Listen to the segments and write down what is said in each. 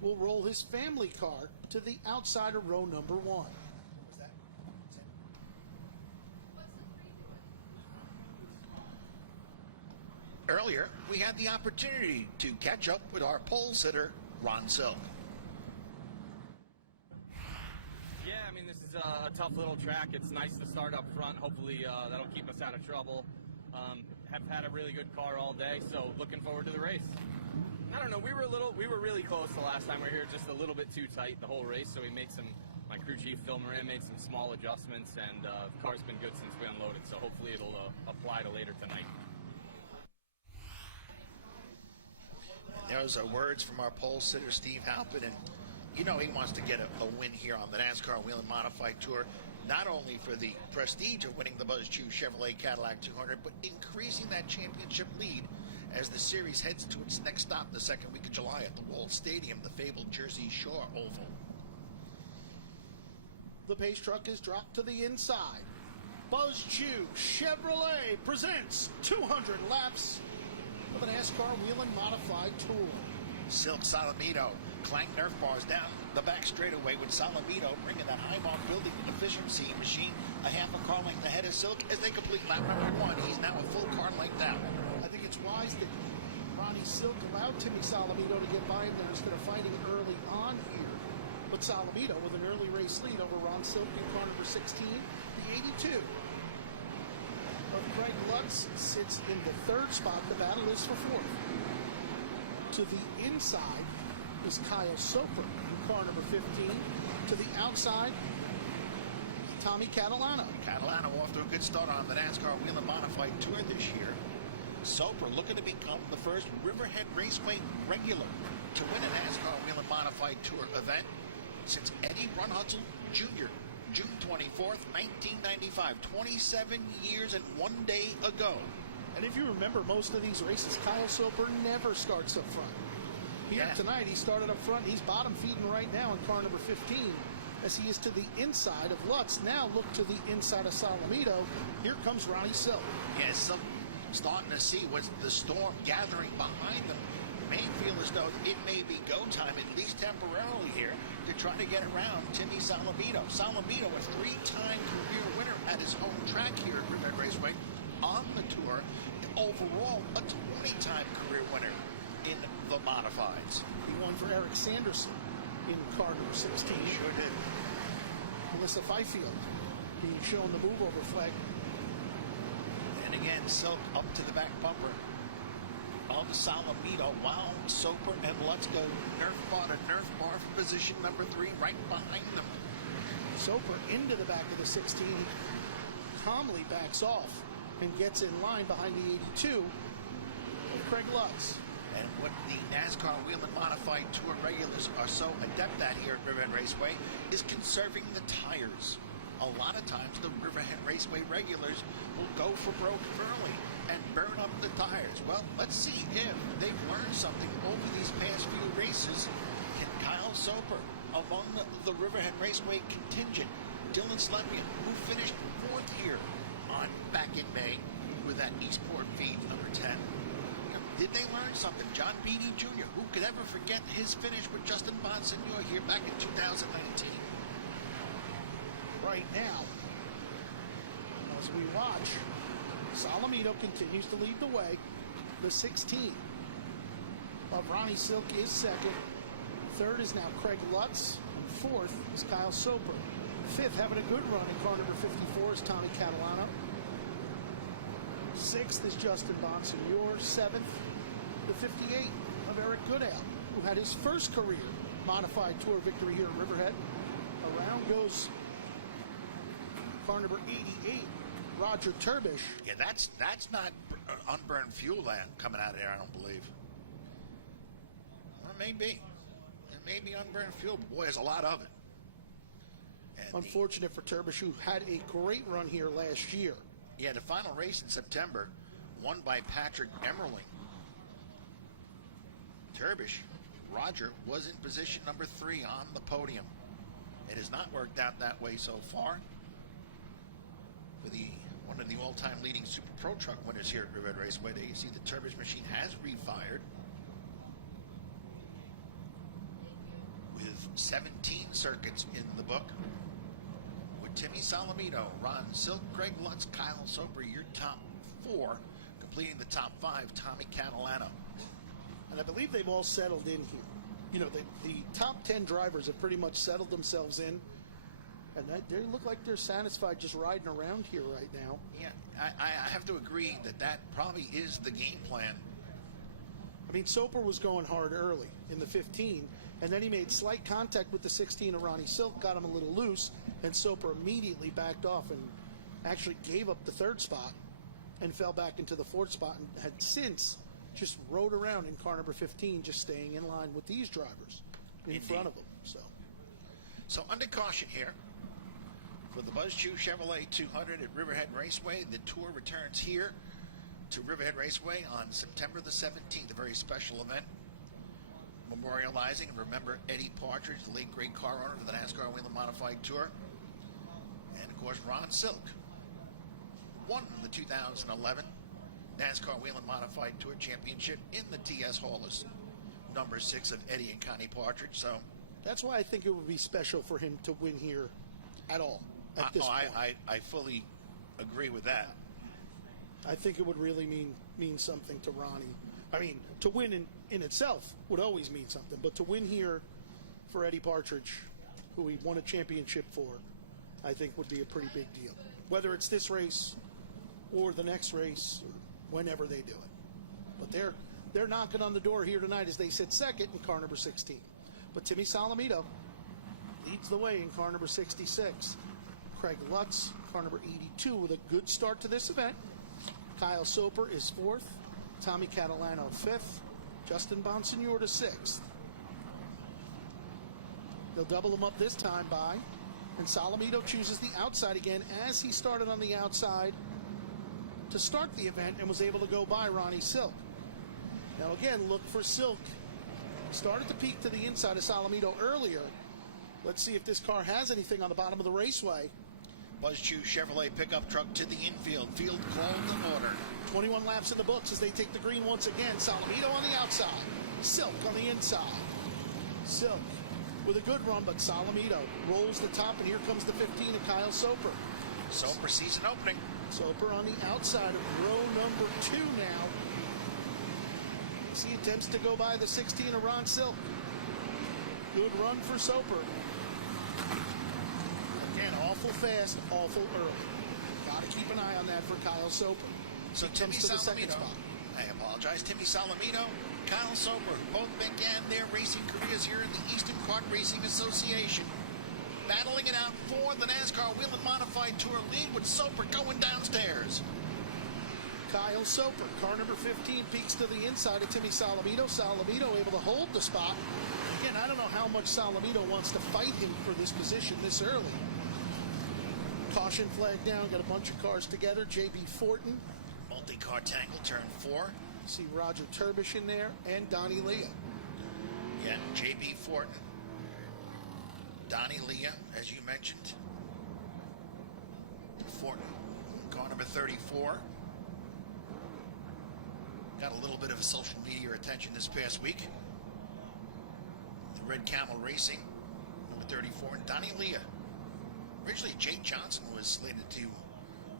will roll his family car to the outside of row number 1. Earlier, we had the opportunity to catch up with our pole sitter, Ron Silk. Yeah, I mean, this is a tough little track. It's nice to start up front. Hopefully that'll keep us out of trouble. Have had a really good car all day, so looking forward to the race. I don't know, we were really close the last time we were here, just a little bit too tight the whole race, so we made my crew chief Phil Moran made some small adjustments, and the car's been good since we unloaded, so hopefully it'll apply to later tonight. Those are words from our pole sitter, Steve Halpin, and you know he wants to get a win here on the NASCAR Whelen Modified Tour, not only for the prestige of winning the Buzz Chew Chevrolet Cadillac 200, but increasing that championship lead as the series heads to its next stop the second week of July at the Walled Stadium, the fabled Jersey Shore Oval. The pace truck is dropped to the inside. Buzz Chew Chevrolet presents 200 laps of the NASCAR Whelen Modified Tour. Silk Salamito clank Nerf bars down the back straightaway with Salamito bringing that high mark building efficiency machine a half a car length ahead of Silk as they complete lap number 1. He's now a full car length out. I think it's wise that Ronnie Silk allowed Timmy Salamito to get by him there instead of fighting early on here. But Salamito with an early race lead over Ron Silk in car number 16, the 82. But Craig Lutz sits in the 3rd spot. The battle is for 4th. To the inside is Kyle Soper in car number 15. To the outside, Tommy Catalano. Catalano off to a good start on the NASCAR Whelen Modified Tour this year. Soper looking to become the first Riverhead Raceway regular to win a NASCAR Whelen Modified Tour event since Eddie Runhutzel Jr. June 24th, 1995, 27 years and 1 day ago. And if you remember most of these races, Kyle Soper never starts up front. Here tonight, he started up front. He's bottom feeding right now in car number 15 as he is to the inside of Lutz. Now look to the inside of Salamito. Here comes Ronnie Silk. Yes, starting to see what's the storm gathering behind them. May feel as though it may be go time, at least temporarily here, to try to get around Timmy Salamito. Salamito, a 3-time career winner at his home track here at Riverhead Raceway on the tour. Overall, a 20-time career winner in the modifieds. He won for Eric Sanderson in car number 16. He sure did. Melissa Fifield being shown the move over flag. And again, Silk up to the back bumper of Salamito while Soper and Lutz go Nerf bar for position number 3 right behind them. Soper into the back of the 16, calmly backs off and gets in line behind the 82 of Craig Lutz. And what the NASCAR Whelen Modified Tour regulars are so adept at here at Riverhead Raceway is conserving the tires. A lot of times the Riverhead Raceway regulars will go for broke early and burn up the tires. Well, let's see if they've learned something over these past few races. Can Kyle Soper, among the Riverhead Raceway contingent, Dylan Slepian, who finished 4th here back in May with that Eastport feed number 10. Did they learn something? John Beatty Jr., who could ever forget his finish with Justin Bonsignor here back in 2019? Right now, as we watch, Salamito continues to lead the way. The 16 of Ronnie Silk is 2nd. 3rd is now Craig Lutz. And 4th is Kyle Soper. 5th, having a good run in car number 54, is Tommy Catalano. 6th is Justin Bonsignor. 7th, the 58 of Eric Goodale, who had his first career modified tour victory here at Riverhead. Around goes car number 88, Roger Turbish. Yeah, that's not unburned fuel land coming out of there, I don't believe. Well, it may be. It may be unburned fuel, but boy, there's a lot of it. And unfortunate for Turbish, who had a great run here last year. Yeah, the final race in September, won by Patrick Emmerling. Turbish, Roger, was in position number 3 on the podium. It has not worked out that way so far for one of the all-time leading Super Pro Truck winners here at Riverhead Raceway. There you see the Turbish machine has refired. 17 circuits in the book. With Timmy Solomito, Ron Silk, Greg Lutz, Kyle Soper, your top 4. Completing the top 5, Tommy Catalano. And I believe they've all settled in here. You know, the top 10 drivers have pretty much settled themselves in. And they look like they're satisfied just riding around here right now. Yeah, I have to agree that probably is the game plan. I mean, Soper was going hard early in the 15, and then he made slight contact with the 16 of Ronnie Silk, got him a little loose, and Soper immediately backed off and actually gave up the 3rd spot and fell back into the 4th spot and had since just rode around in car number 15, just staying in line with these drivers in front of him. So under caution here for the Buzz Chew Chevrolet 200 at Riverhead Raceway. The tour returns here to Riverhead Raceway on September the 17th, a very special event memorializing and remember Eddie Partridge, the late great car owner of the NASCAR Whelen Modified Tour, and of course Ron Silk won the 2011 NASCAR Whelen Modified Tour Championship in the TS Haulers number 6 of Eddie and Connie Partridge. So that's why I think it would be special for him to win here at all at this point. I fully agree with that. I think it would really mean something to Ronnie. I mean, to win in itself would always mean something, but to win here for Eddie Partridge, who he won a championship for, I think would be a pretty big deal. Whether it's this race or the next race, or whenever they do it. But they're knocking on the door here tonight as they sit second in car number 16. But Timmy Solomito leads the way in car number 66. Craig Lutz, car number 82, with a good start to this event. Kyle Soper is 4th. Tommy Catalano 5th. Justin Bonsignor to 6th. They'll double him up this time by. And Solomito chooses the outside again as he started on the outside to start the event and was able to go by Ronnie Silk. Now again, look for Silk. Started to peak to the inside of Solomito earlier. Let's see if this car has anything on the bottom of the raceway. Buzz Chew Chevrolet pickup truck to the infield. Field called in order. 21 laps in the books as they take the green once again. Solomito on the outside. Silk on the inside. Silk with a good run, but Solomito rolls the top, and here comes the 15 of Kyle Soper. Soper season opening. Soper on the outside of row number 2 now. He attempts to go by the 16 of Ron Silk. Good run for Soper. Again, awful fast, awful early. Got to keep an eye on that for Kyle Soper. So Timmy Solomito, I apologize, Timmy Solomito, Kyle Soper, both began their racing careers here in the Eastern Kart Racing Association. Battling it out for the NASCAR Whelen Modified Tour lead with Soper going downstairs. Kyle Soper, car number 15, peeks to the inside of Timmy Solomito. Solomito able to hold the spot. Again, I don't know how much Solomito wants to fight him for this position this early. Caution flag down, got a bunch of cars together. J.B. Fortin. Multi-car tangle, turn 4. See Roger Turbish in there, and Donnie Leah. Yeah, J.B. Fortin. Donnie Leah, as you mentioned. Fortin, car number 34. Got a little bit of a social media attention this past week. The Red Camel Racing, number 34, and Donnie Leah. Originally, Jake Johnson was slated to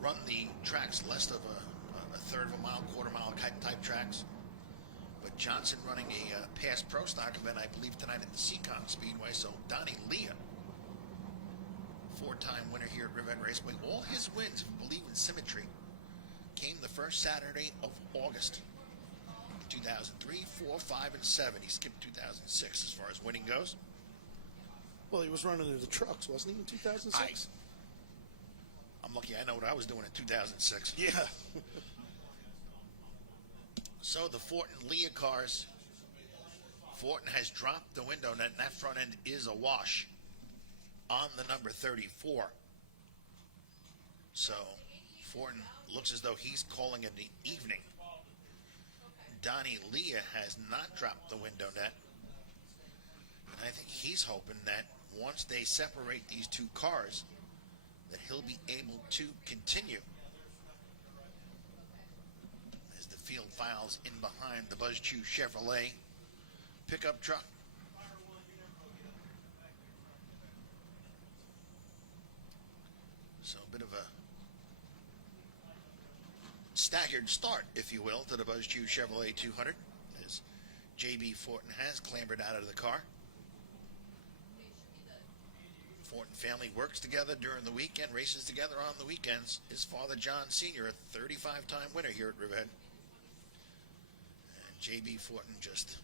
run the tracks less of a third of a mile, quarter mile type tracks. But Johnson running a past pro stock event, I believe, tonight at the Seacon Speedway. So Donnie Leah, 4-time winner here at Riverhead Raceway. All his wins, if you believe in symmetry, came the first Saturday of August. 2003, 4, 5, and 7. He skipped 2006 as far as winning goes. Well, he was running in the trucks, wasn't he, in 2006? I'm lucky I know what I was doing in 2006. Yeah. So the Fortin Leah cars, Fortin has dropped the window net, and that front end is awash on the number 34. So Fortin looks as though he's calling it an evening. Donnie Leah has not dropped the window net. And I think he's hoping that once they separate these two cars, that he'll be able to continue. As the field files in behind the Buzz Chew Chevrolet pickup truck. staggered start, if you will, to the Buzz Q Chevrolet 200 as J.B. Fortin has clambered out of the car. Fortin family works together during the weekend, races together on the weekends. His father, John Sr., a 35-time winner here at Riverhead. And J.B. Fortin just...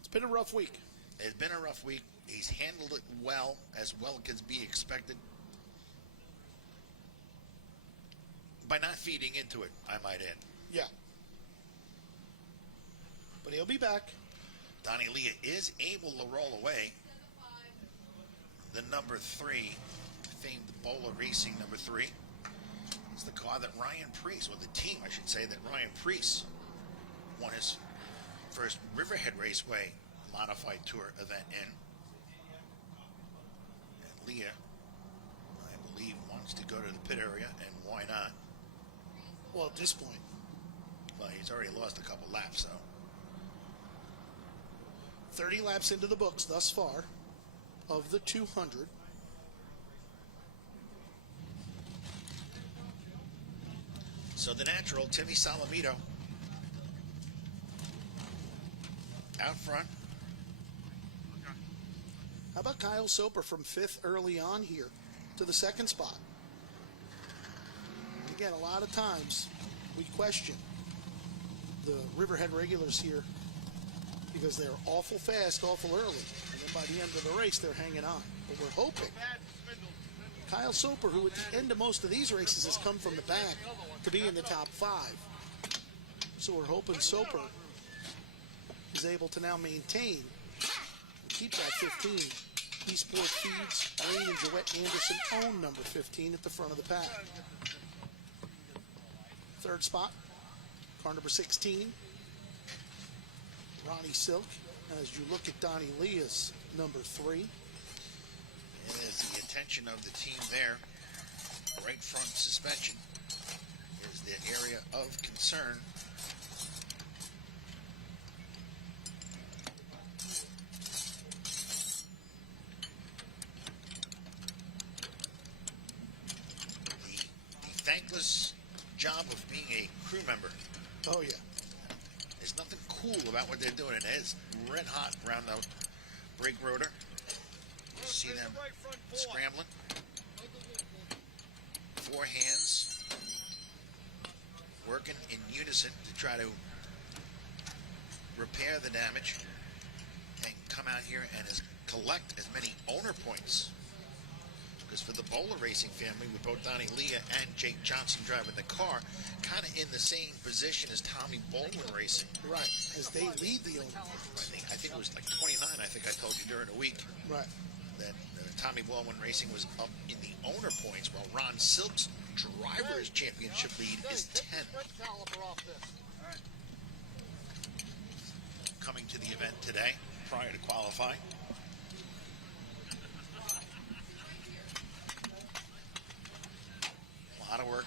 It's been a rough week. It's been a rough week. He's handled it well as can be expected. By not feeding into it, I might add. Yeah. But he'll be back. Donnie Leah is able to roll away the number 3, famed Bowler Racing number 3. It's the car that Ryan Preece, or the team, I should say, that Ryan Preece won his first Riverhead Raceway Modified Tour event in. And Leah, I believe, wants to go to the pit area, and why not? Well, at this point. Well, he's already lost a couple laps, so. 30 laps into the books thus far of the 200. So the natural, Timmy Salamito, out front. How about Kyle Soper from 5th early on here to the 2nd spot? Again, a lot of times we question the Riverhead regulars here because they're awful fast, awful early. And then by the end of the race, they're hanging on. But we're hoping Kyle Soper, who at the end of most of these races has come from the back to be in the top 5. So we're hoping Soper is able to now maintain and keep that 15. Eastport Feeds, Wayne and Joette Anderson own number 15 at the front of the pack. 3rd spot, car number 16, Ronnie Silk. As you look at Donnie Leah's number 3. And as the attention of the team there, right front suspension is the area of concern. The thankless job of being a crew member. Oh, yeah. There's nothing cool about what they're doing. It is red hot around the brake rotor. You see them scrambling. 4 hands working in unison to try to repair the damage and come out here and collect as many owner points. Because for the Bowler Racing family, with both Donnie Leah and Jake Johnson driving the car, kind of in the same position as Tommy Baldwin Racing. Right, as they lead the owner. I think it was like 29, I think I told you during the week. Right. That Tommy Baldwin Racing was up in the owner points, while Ron Silk's driver's championship lead is 10. Coming to the event today, prior to qualifying. A lot of work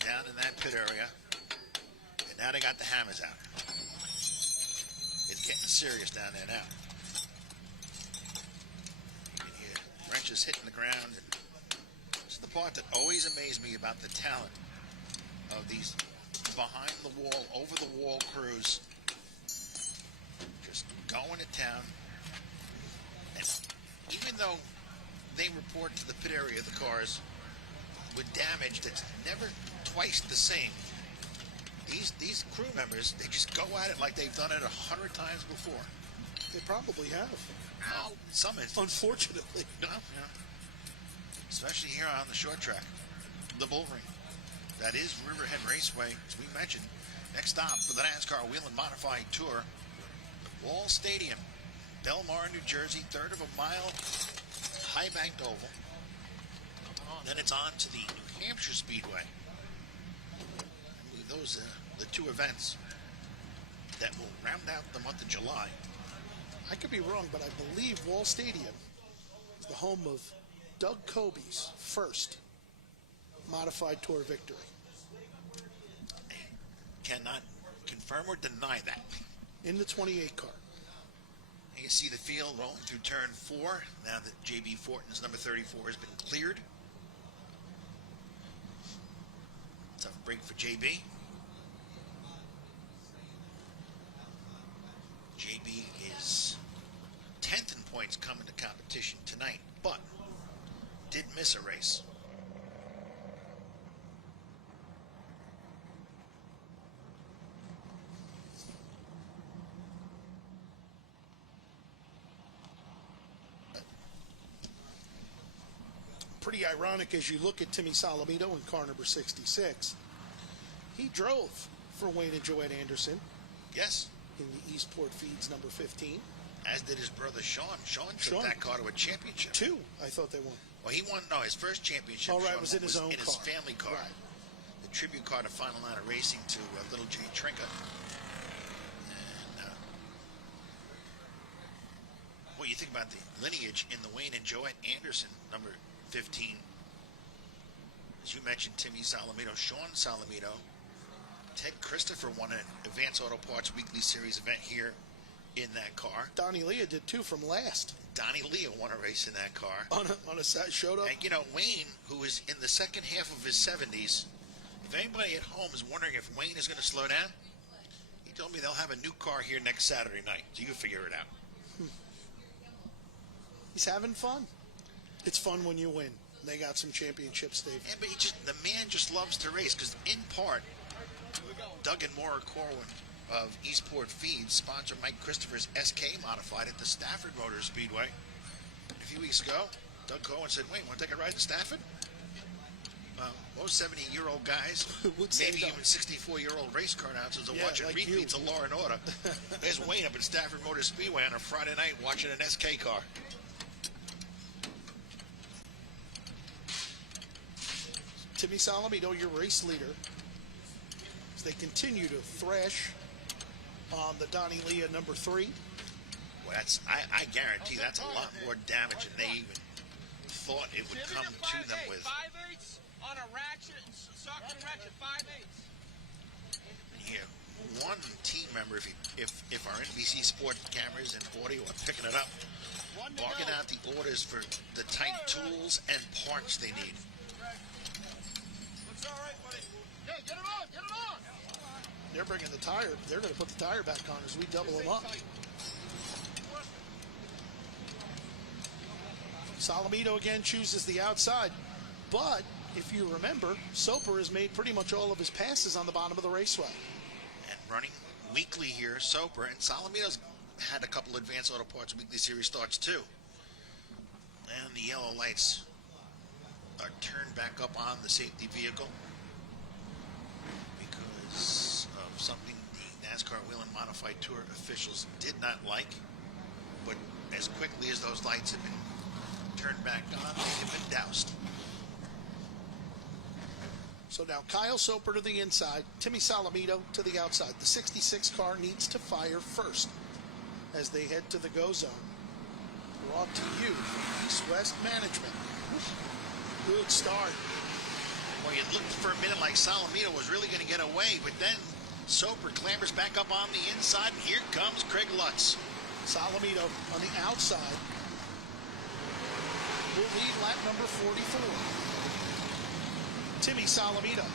down in that pit area, and now they got the hammers out. It's getting serious down there now. You can hear wrenches hitting the ground. And this is the part that always amazed me about the talent of these behind-the-wall, over-the-wall crews. Just going to town. And even though they report to the pit area of the cars with damage that's never twice the same, these crew members, they just go at it like they've done it 100 times before. They probably have. Some instances. Unfortunately. Yeah. Especially here on the short track, the Bull Ring. That is Riverhead Raceway, as we mentioned. Next stop for the NASCAR Whelen Modified Tour, Wall Stadium, Belmar, New Jersey, 1/3 of a mile, high-banked oval. Then it's on to the New Hampshire Speedway. I believe those are the 2 events that will round out the month of July. I could be wrong, but I believe Wall Stadium is the home of Doug Coby's first Modified Tour victory. Cannot confirm or deny that. In the 28 car. You can see the field rolling through turn 4 now that J.B. Fortin's number 34 has been cleared. Tough break for J.B. JB is 10th in points coming to competition tonight, but did miss a race. Pretty ironic as you look at Timmy Salamito in car number 66. He drove for Wayne and Joette Anderson Yes, in the Eastport Feeds number 15. as did his brother Sean. Sean took that car to a championship. 2, I thought they won. Well, he won, no, his first championship. Oh, right, Sean was in his own in his car. family car. Right. The tribute car to Final Line of Racing to Little Jay Trinka. And, well, you think about the lineage in the Wayne and Joette Anderson, number 15. As you mentioned, Timmy Salamito, Sean Salamito, Ted Christopher won an Advance Auto Parts Weekly Series event here in that car. Donnie Leah did too from last. Donnie Leah won a race in that car. On a set, showed up. And, you know, Wayne, who is in the second half of his 70s, if anybody at home is wondering if Wayne is going to slow down, he told me they'll have a new car here next Saturday night. So you can figure it out. He's having fun. It's fun when you win. They got some championships, Dave. Yeah, but the man just loves to race because, in part, Doug and Maura Corwin of Eastport Feeds sponsored Mike Christopher's SK Modified at the Stafford Motor Speedway. A few weeks ago, Doug Corwin said, "Wait, want to take a ride to Stafford?" Most 70-year-old guys, Would say maybe no. even 64-year-old race car announcers are watching like repeats you. of Law and Order. There's Wayne up at Stafford Motor Speedway on a Friday night watching an SK car. Timmy Salamito, your race leader, as they continue to thrash on the Donnie Leah number 3. Well, I guarantee that's a lot more damage than they even thought it would come to them with. 5/8 on a ratchet and socket ratchet 5/8. Here, one team member, if our NBC Sports cameras and audio are picking it up, barking out the orders for the tight tools and parts they need. Looks all right, buddy. Yeah, get it on, get it on. They're bringing the tire. They're going to put the tire back on as we double them up. Salamito again chooses the outside, but if you remember, Soper has made pretty much all of his passes on the bottom of the raceway. And running weekly here, Soper and Salamito's had a couple Advanced Auto Parts Weekly Series starts too. And the yellow lights are turned back up on the safety vehicle because of something the NASCAR Whelen Modified Tour officials did not like. But as quickly as those lights have been turned back on, they have been doused. So now Kyle Soper to the inside, Timmy Salamito to the outside. The 66 car needs to fire first as they head to the go zone. Brought to you, East-West Management. Good start. Well, you looked for a minute like Salamito was really going to get away, but then Soper clambers back up on the inside, and here comes Craig Lutz. Salamito on the outside will lead lap number 44. Timmy Salamito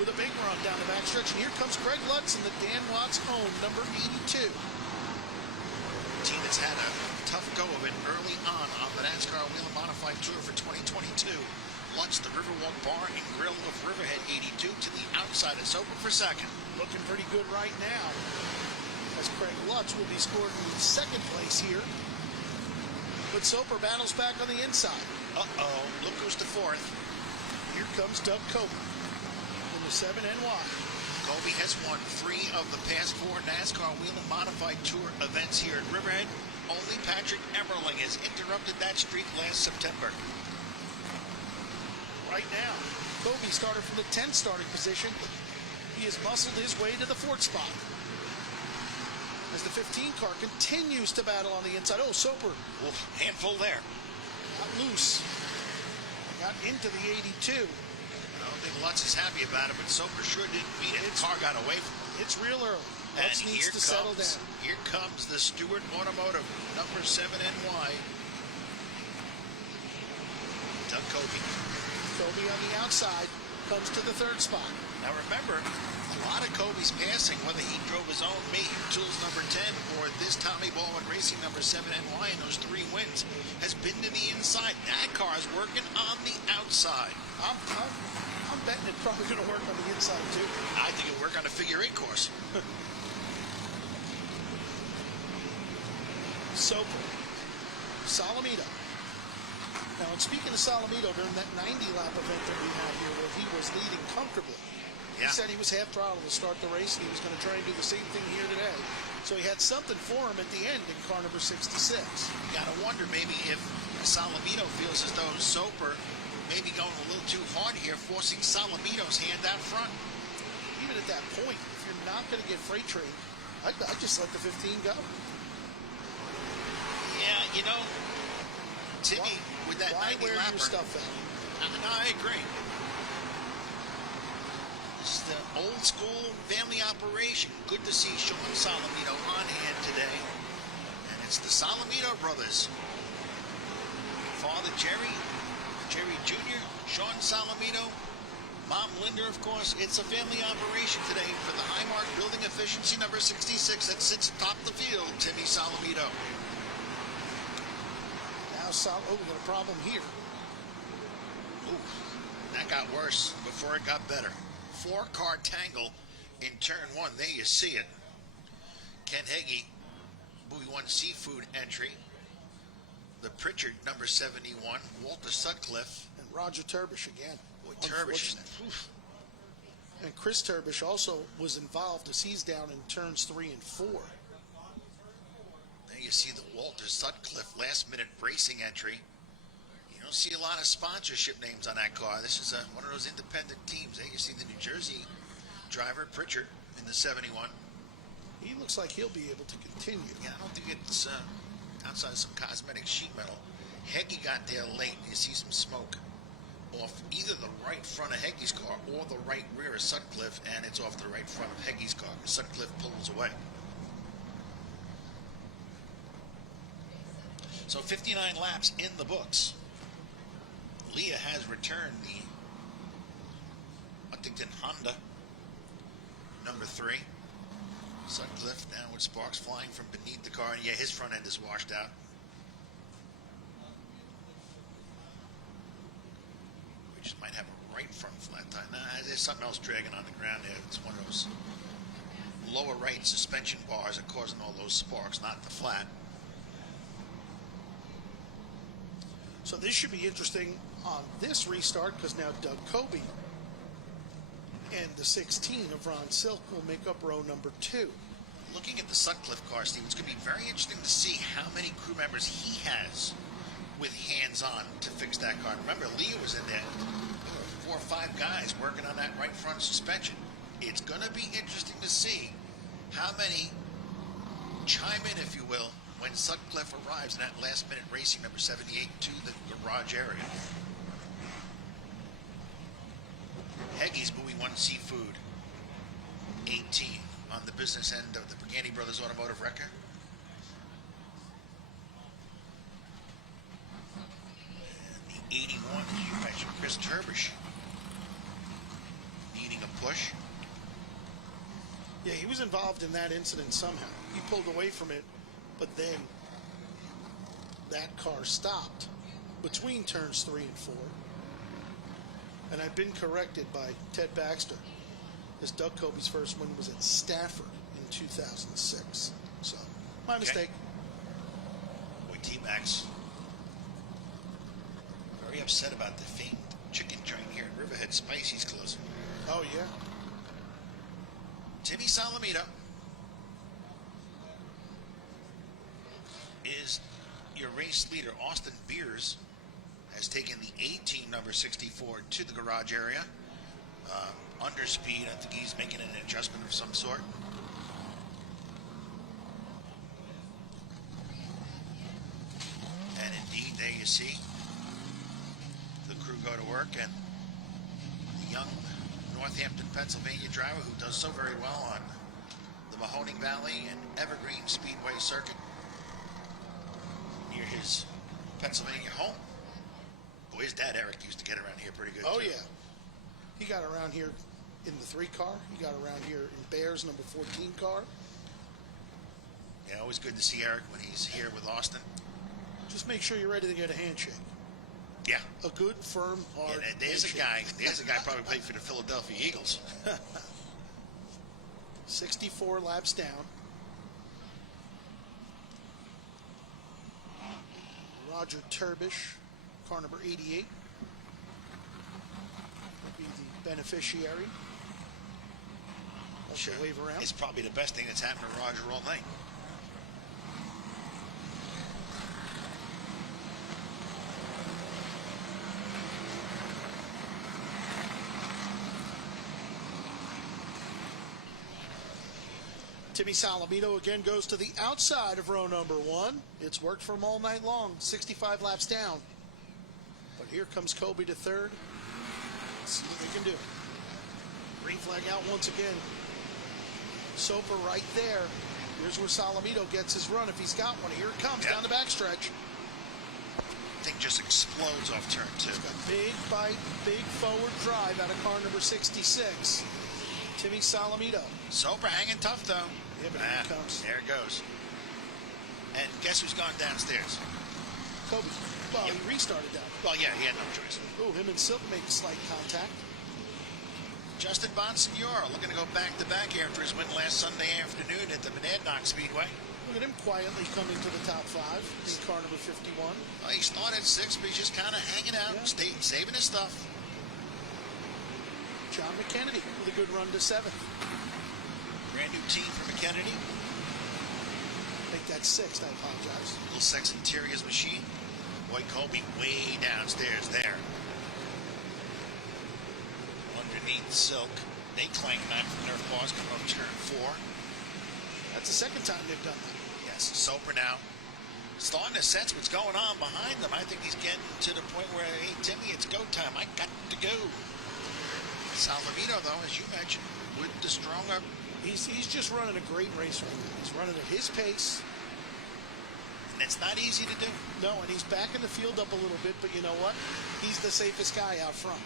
with a big run down the backstretch, and here comes Craig Lutz in the Dan Watts own number 82. Team that's had a tough go of it early on the NASCAR Whelen Modified Tour for 2022. Lutz, the Riverwalk Bar and Grill of Riverhead 82 to the outside of Soper for second. Looking pretty good right now, as Craig Lutz will be scored in second place here. But Soper battles back on the inside. Uh-oh, look who's to fourth. Here comes Doug Kobe in the 7NY. Kobe has won 3 of the past 4 NASCAR Whelen Modified Tour events here at Riverhead. Only Patrick Emmerling has interrupted that streak last September. Right now, Kobe started from the 10th starting position. He has muscled his way to the 4th spot. As the 15 car continues to battle on the inside. Oh, Soper Oof, handful there. got loose. Got into the 82. I don't think Lutz is happy about it, but Soper sure didn't mean it. The car got away from him. It's real early. And Lutz needs to settle down. Here comes the Stewart Automotive, number 7NY. Doug Kobe. Kobe on the outside comes to the 3rd spot. Now remember, a lot of Kobe's passing, whether he drove his own Mayhem Tools number 10 or this Tommy Baldwin Racing number 7 NY in those 3 wins, has been to the inside. That car is working on the outside. I'm betting it's probably going to work on the inside too. I think it'll work on a figure 8 course. Soper, Salamito. Now, and speaking of Salamito, during that 90-lap event that we had here where he was leading comfortably, he said he was half throttle to start the race, and he was going to try and do the same thing here today. So he had something for him at the end in car number 66. You got to wonder maybe if Salamito feels as though Soper may be going a little too hard here, forcing Salamito's hand out front. Even at that point, if you're not going to get freight trained, I'd just let the 15 go. Yeah, you know, Timmy, with that 90 wear lapper, your stuff out? No, I agree. This is the old school family operation. Good to see Sean Salamito on hand today. And it's the Salamito brothers. Father Jerry Jr., Sean Salamito, Mom Linda, of course. It's a family operation today for the Highmark Building Efficiency number 66 that sits atop the field, Timmy Salamito. Now, we got a problem here. Ooh, that got worse before it got better. 4-car tangle in turn 1. There you see it. Ken Heggie, Buoy 1 Seafood entry. The Pritchard, number 71. Walter Sutcliffe. And Roger Turbish again. Boy, Turbish. And Chris Turbish also was involved as he's down in turns 3 and 4. There you see the Walter Sutcliffe last-minute racing entry. You don't see a lot of sponsorship names on that car. This is one of those independent teams. There you see the New Jersey driver, Pritchard, in the 71. He looks like he'll be able to continue. Yeah, I don't think it's outside of some cosmetic sheet metal. Heggie got there late. You see some smoke off either the right front of Heggie's car or the right rear of Sutcliffe, and it's off the right front of Heggie's car. Sutcliffe pulls away. So 59 laps in the books. Leah has returned the Huntington Honda, number 3. Sutcliffe now with sparks flying from beneath the car. And yeah, his front end is washed out. We just might have a right front flat tire. Nah, there's something else dragging on the ground there. It's one of those lower right suspension bars that causing all those sparks, not the flat. So this should be interesting on this restart because now Doug Kobe and the 16 of Ron Silk will make up row number 2. Looking at the Sutcliffe car, Steve, it's going to be very interesting to see how many crew members he has with hands-on to fix that car. Remember, Leah was in there. 4 or 5 guys working on that right front suspension. It's going to be interesting to see how many chime in, if you will, when Sutcliffe arrives in that last-minute racing number 78 to the garage area. Heggie's Buoy 1 Seafood, 18 on the business end of the Briganti Brothers Automotive Wrecker. And the 81, as you mentioned, Chris Turbish, needing a push. Yeah, he was involved in that incident somehow. He pulled away from it, but then that car stopped between turns 3 and 4. And I've been corrected by Ted Baxter, as Doug Kobe's first win was at Stafford in 2006. So, my mistake. Boy, T-Max very upset about the famed chicken joint here at Riverhead. Spicy's closing. Oh, yeah. Timmy Salamito is your race leader. Austin Beers has taken the 18 number 64 to the garage area. Under speed, I think he's making an adjustment of some sort. And indeed, there you see the crew go to work, and the young Northampton, Pennsylvania driver who does so very well on the Mahoning Valley and Evergreen Speedway circuit near his Pennsylvania home. Boy, his dad Eric used to get around here pretty good. Oh, too. yeah. He got around here in the 3 car. You got around here in Bears, number 14 car. Yeah, always good to see Eric when he's here with Austin. Just make sure you're ready to get a handshake. Yeah. A good, firm, hard There's handshake. a guy probably played for the Philadelphia Eagles. 64 laps down. Roger Turbish, car number 88, will be the beneficiary of the wave around. It's probably the best thing that's happened to Roger all night. Timmy Salamito again goes to the outside of row number 1. It's worked for him all night long, 65 laps down. But here comes Kobe to third. Let's see what they can do. Green flag out once again. Soper right there. Here's where Salamito gets his run if he's got one. Here it comes down the backstretch. Thing just explodes off turn 2. Big bite, big forward drive out of car number 66. Timmy Salamito. Soper hanging tough though. Yeah, but here it comes. There it goes. And guess who's gone downstairs? Kobe. Well, he restarted down. Well, yeah, he had no choice. Ooh, him and Silk make slight contact. Justin Bonsignor looking to go back-to-back after his win last Sunday afternoon at the Monadnock Speedway. Look at him quietly coming to the top 5 in car number 51. Well, he started 6th, but he's just kind of hanging out, saving his stuff. John McKennedy with a good run to 7th. Brand new team for McKennedy. Make that 6th, I apologize. Little Sex Interiors machine. Boy, Kobe way downstairs there. Underneath Silk. They clank 9 from Nerf bars coming up turn 4. That's the second time they've done that. Yes, Soper now starting to sense what's going on behind them. I think he's getting to the point where, hey, Timmy, it's go time. I got to go. Salamito, though, as you mentioned, with the stronger. He's just running a great race right now. He's running at his pace. And it's not easy to do. No, and he's backing the field up a little bit, but you know what? He's the safest guy out front.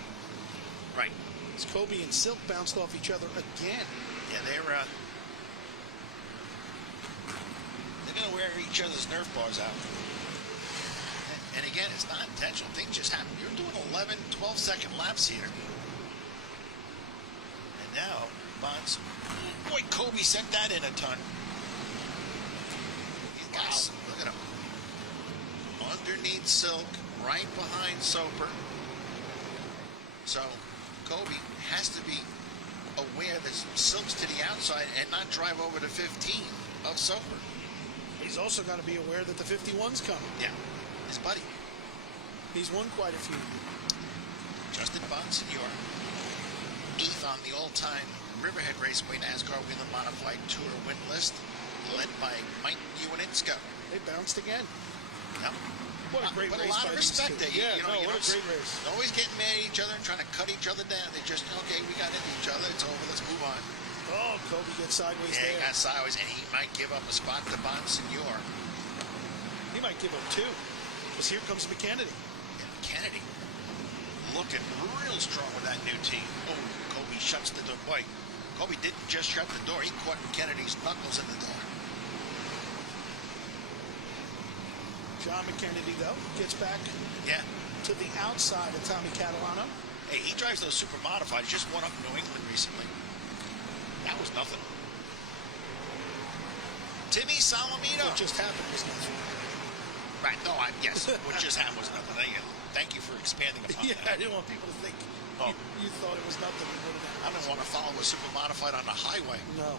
Right. As Kobe and Silk bounced off each other again. Yeah, they're going to wear each other's Nerf bars out. And again, it's not intentional. Things just happen. You're doing 11, 12-second laps here. And now, Bonds. Boy, Kobe sent that in a ton. These guys, look at him. Underneath Silk, right behind Soper. So, Kobe has to be aware that Silk's to the outside and not drive over the 15 of Soper. He's also got to be aware that the 51's coming. Yeah, his buddy. He's won quite a few. Justin Bonsignor, 8th on the all-time Riverhead Raceway NASCAR Whelen Modified Tour win list, led by Mike Uinitsko. They bounced again. Yep. What a great but race a lot by of these respect two. there. Yeah, what a great race. Always getting mad at each other and trying to cut each other down. They just, okay, we got into each other. It's over. Let's move on. Oh, Kobe gets sideways Yeah, there. he got sideways, and he might give up a spot to Bonsignor. He might give up 2. Because here comes McKennedy. And Kennedy looking real strong with that new team. Oh, Kobe shuts the door. Boy, Kobe didn't just shut the door. He caught Kennedy's knuckles in the door. John McKennedy, though, gets back to the outside of Tommy Catalano. Hey, he drives those super modified. He just won up New England recently. That was nothing. Timmy Salamito. What just happened was nothing. Right, no, yes, what just happened was nothing. Thank you for expanding upon Yeah, that. I didn't want people to think you thought it was nothing. I don't want to follow a super modified on the highway. No.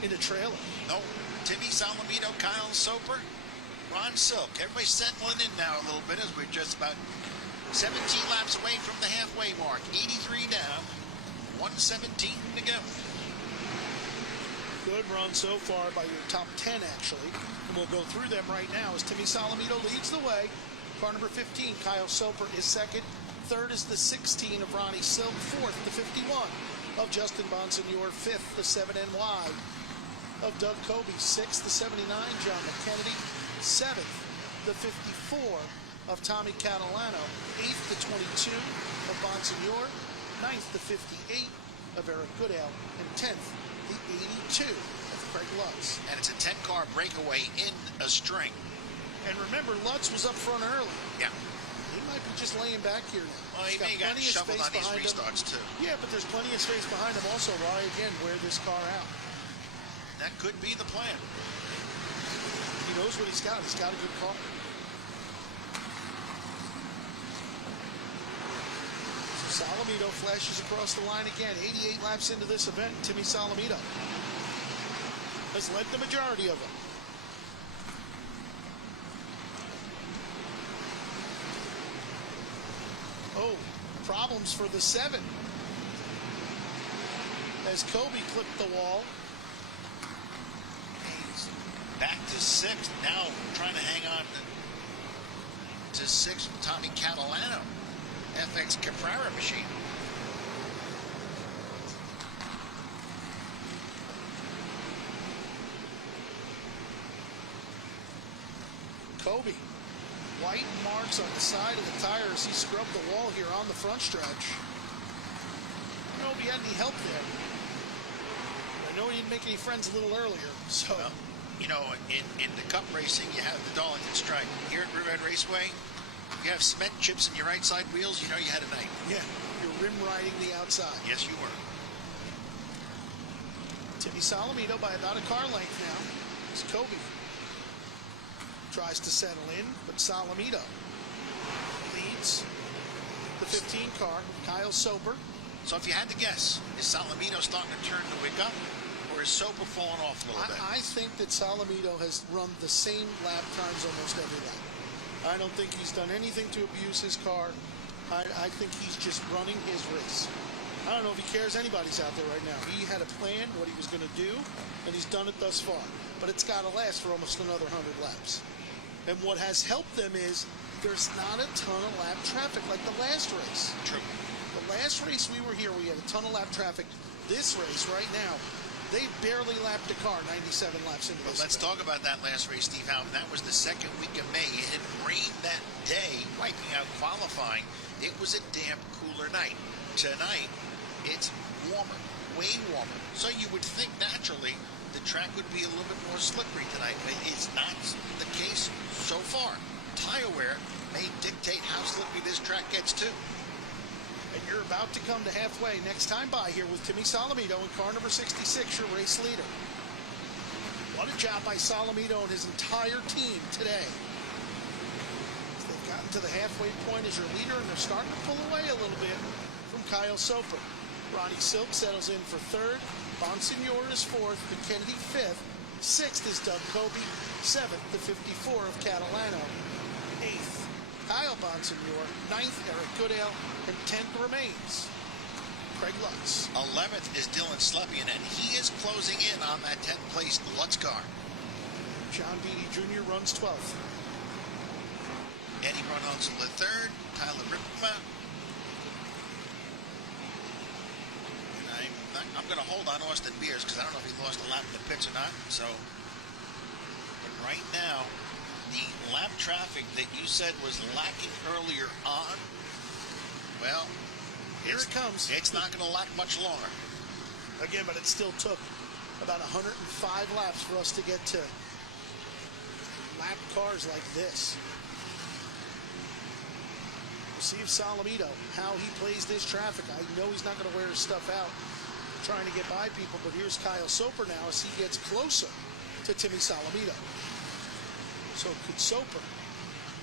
In a trailer. No. Timmy Salamito, Kyle Soper, Ron Silk. Everybody's settling in now a little bit as we're just about 17 laps away from the halfway mark. 83 down, 117 to go. Good run so far by your top 10, actually. And we'll go through them right now as Timmy Salamito leads the way. Car number 15, Kyle Soper, is second. Third is the 16 of Ronnie Silk. Fourth, the 51 of Justin Bonsignor. Fifth, the 7NY of Doug Kobe. Sixth, the 79, John McKennedy. Seventh, the 54 of Tommy Catalano. Eighth, the 22 of Bonsignor. Ninth, the 58 of Eric Goodale, and 10th, the 82 of Craig Lutz. And it's a 10-car breakaway in a string. And remember, Lutz was up front early. Yeah. He might be just laying back here now. Well, he He's may got plenty of shoveled space on these behind him. restarts, too. Yeah, but there's plenty of space behind him also. Why, again, wear this car out? That could be the plan. He knows what he's got. He's got a good car. So Solomito flashes across the line again. 88 laps into this event. Timmy Solomito has led the majority of them. Oh, problems for the 7. As Kobe clipped the wall. He's back to 6th. Now trying to hang on to 6th with Tommy Catalano. FX Caprara machine. Kobe. White marks on the side of the tire as he scrubbed the wall here on the front stretch. I don't know if he had any help there. I know he didn't make any friends a little earlier, so. Well, you know, in the cup racing, you have the Darlington Strike. Here at Riverhead Raceway, if you have cement chips in your right side wheels, you know you had a night. Yeah, you're rim riding the outside. Yes, you were. Timmy Solomito by about a car length now. It's Kobe. Tries to settle in, but Solomito leads the 15 car. Kyle Soper. So if you had to guess, is Solomito starting to turn the wick up, or is Soper falling off a little bit? I think that Solomito has run the same lap times almost every lap. I don't think he's done anything to abuse his car. I think he's just running his race. I don't know if he cares anybody's out there right now. He had a plan, what he was going to do, and he's done it thus far. But it's got to last for almost another 100 laps. And what has helped them is there's not a ton of lap traffic like the last race. True. The last race we were here, we had a ton of lap traffic. This race right now, they barely lapped the car 97 laps into this. Well, let's talk about that last race, Steve Howard. That was the second week of May. It had rained that day, wiping out qualifying. It was a damp, cooler night. Tonight, it's warmer, way warmer. So you would think naturally the track would be a little bit more slippery tonight, but it's not the case so far. Tire wear may dictate how slippery this track gets too. And you're about to come to halfway next time by here with Timmy Solomito in car number 66, your race leader. What a job by Solomito and his entire team today. They've gotten to the halfway point as your leader, and they're starting to pull away a little bit from Kyle Soper. Ronnie Silk settles in for 3rd. Bonsignor is 4th. McKennedy 5th. 6th is Doug Kobe. 7th, the 54 of Catalano. 8th, Kyle Bonsignor. 9th, Eric Goodale. And 10th remains Craig Lutz. 11th is Dylan Slepian, and he is closing in on that 10th place Lutz car. John Beatty Jr. runs 12th. Eddie Brunhans in the 3rd. Tyler Ripma. I'm going to hold on Austin Beers because I don't know if he lost a lap in the pits or not. So, but right now, the lap traffic that you said was lacking earlier on, well, Here it comes. It's not going to lack much longer. Again, but it still took about 105 laps for us to get to lap cars like this. We'll see if Solomito, how he plays this traffic. I know he's not going to wear his stuff out trying to get by people, but here's Kyle Soper now as he gets closer to Timmy Solomito. So could Soper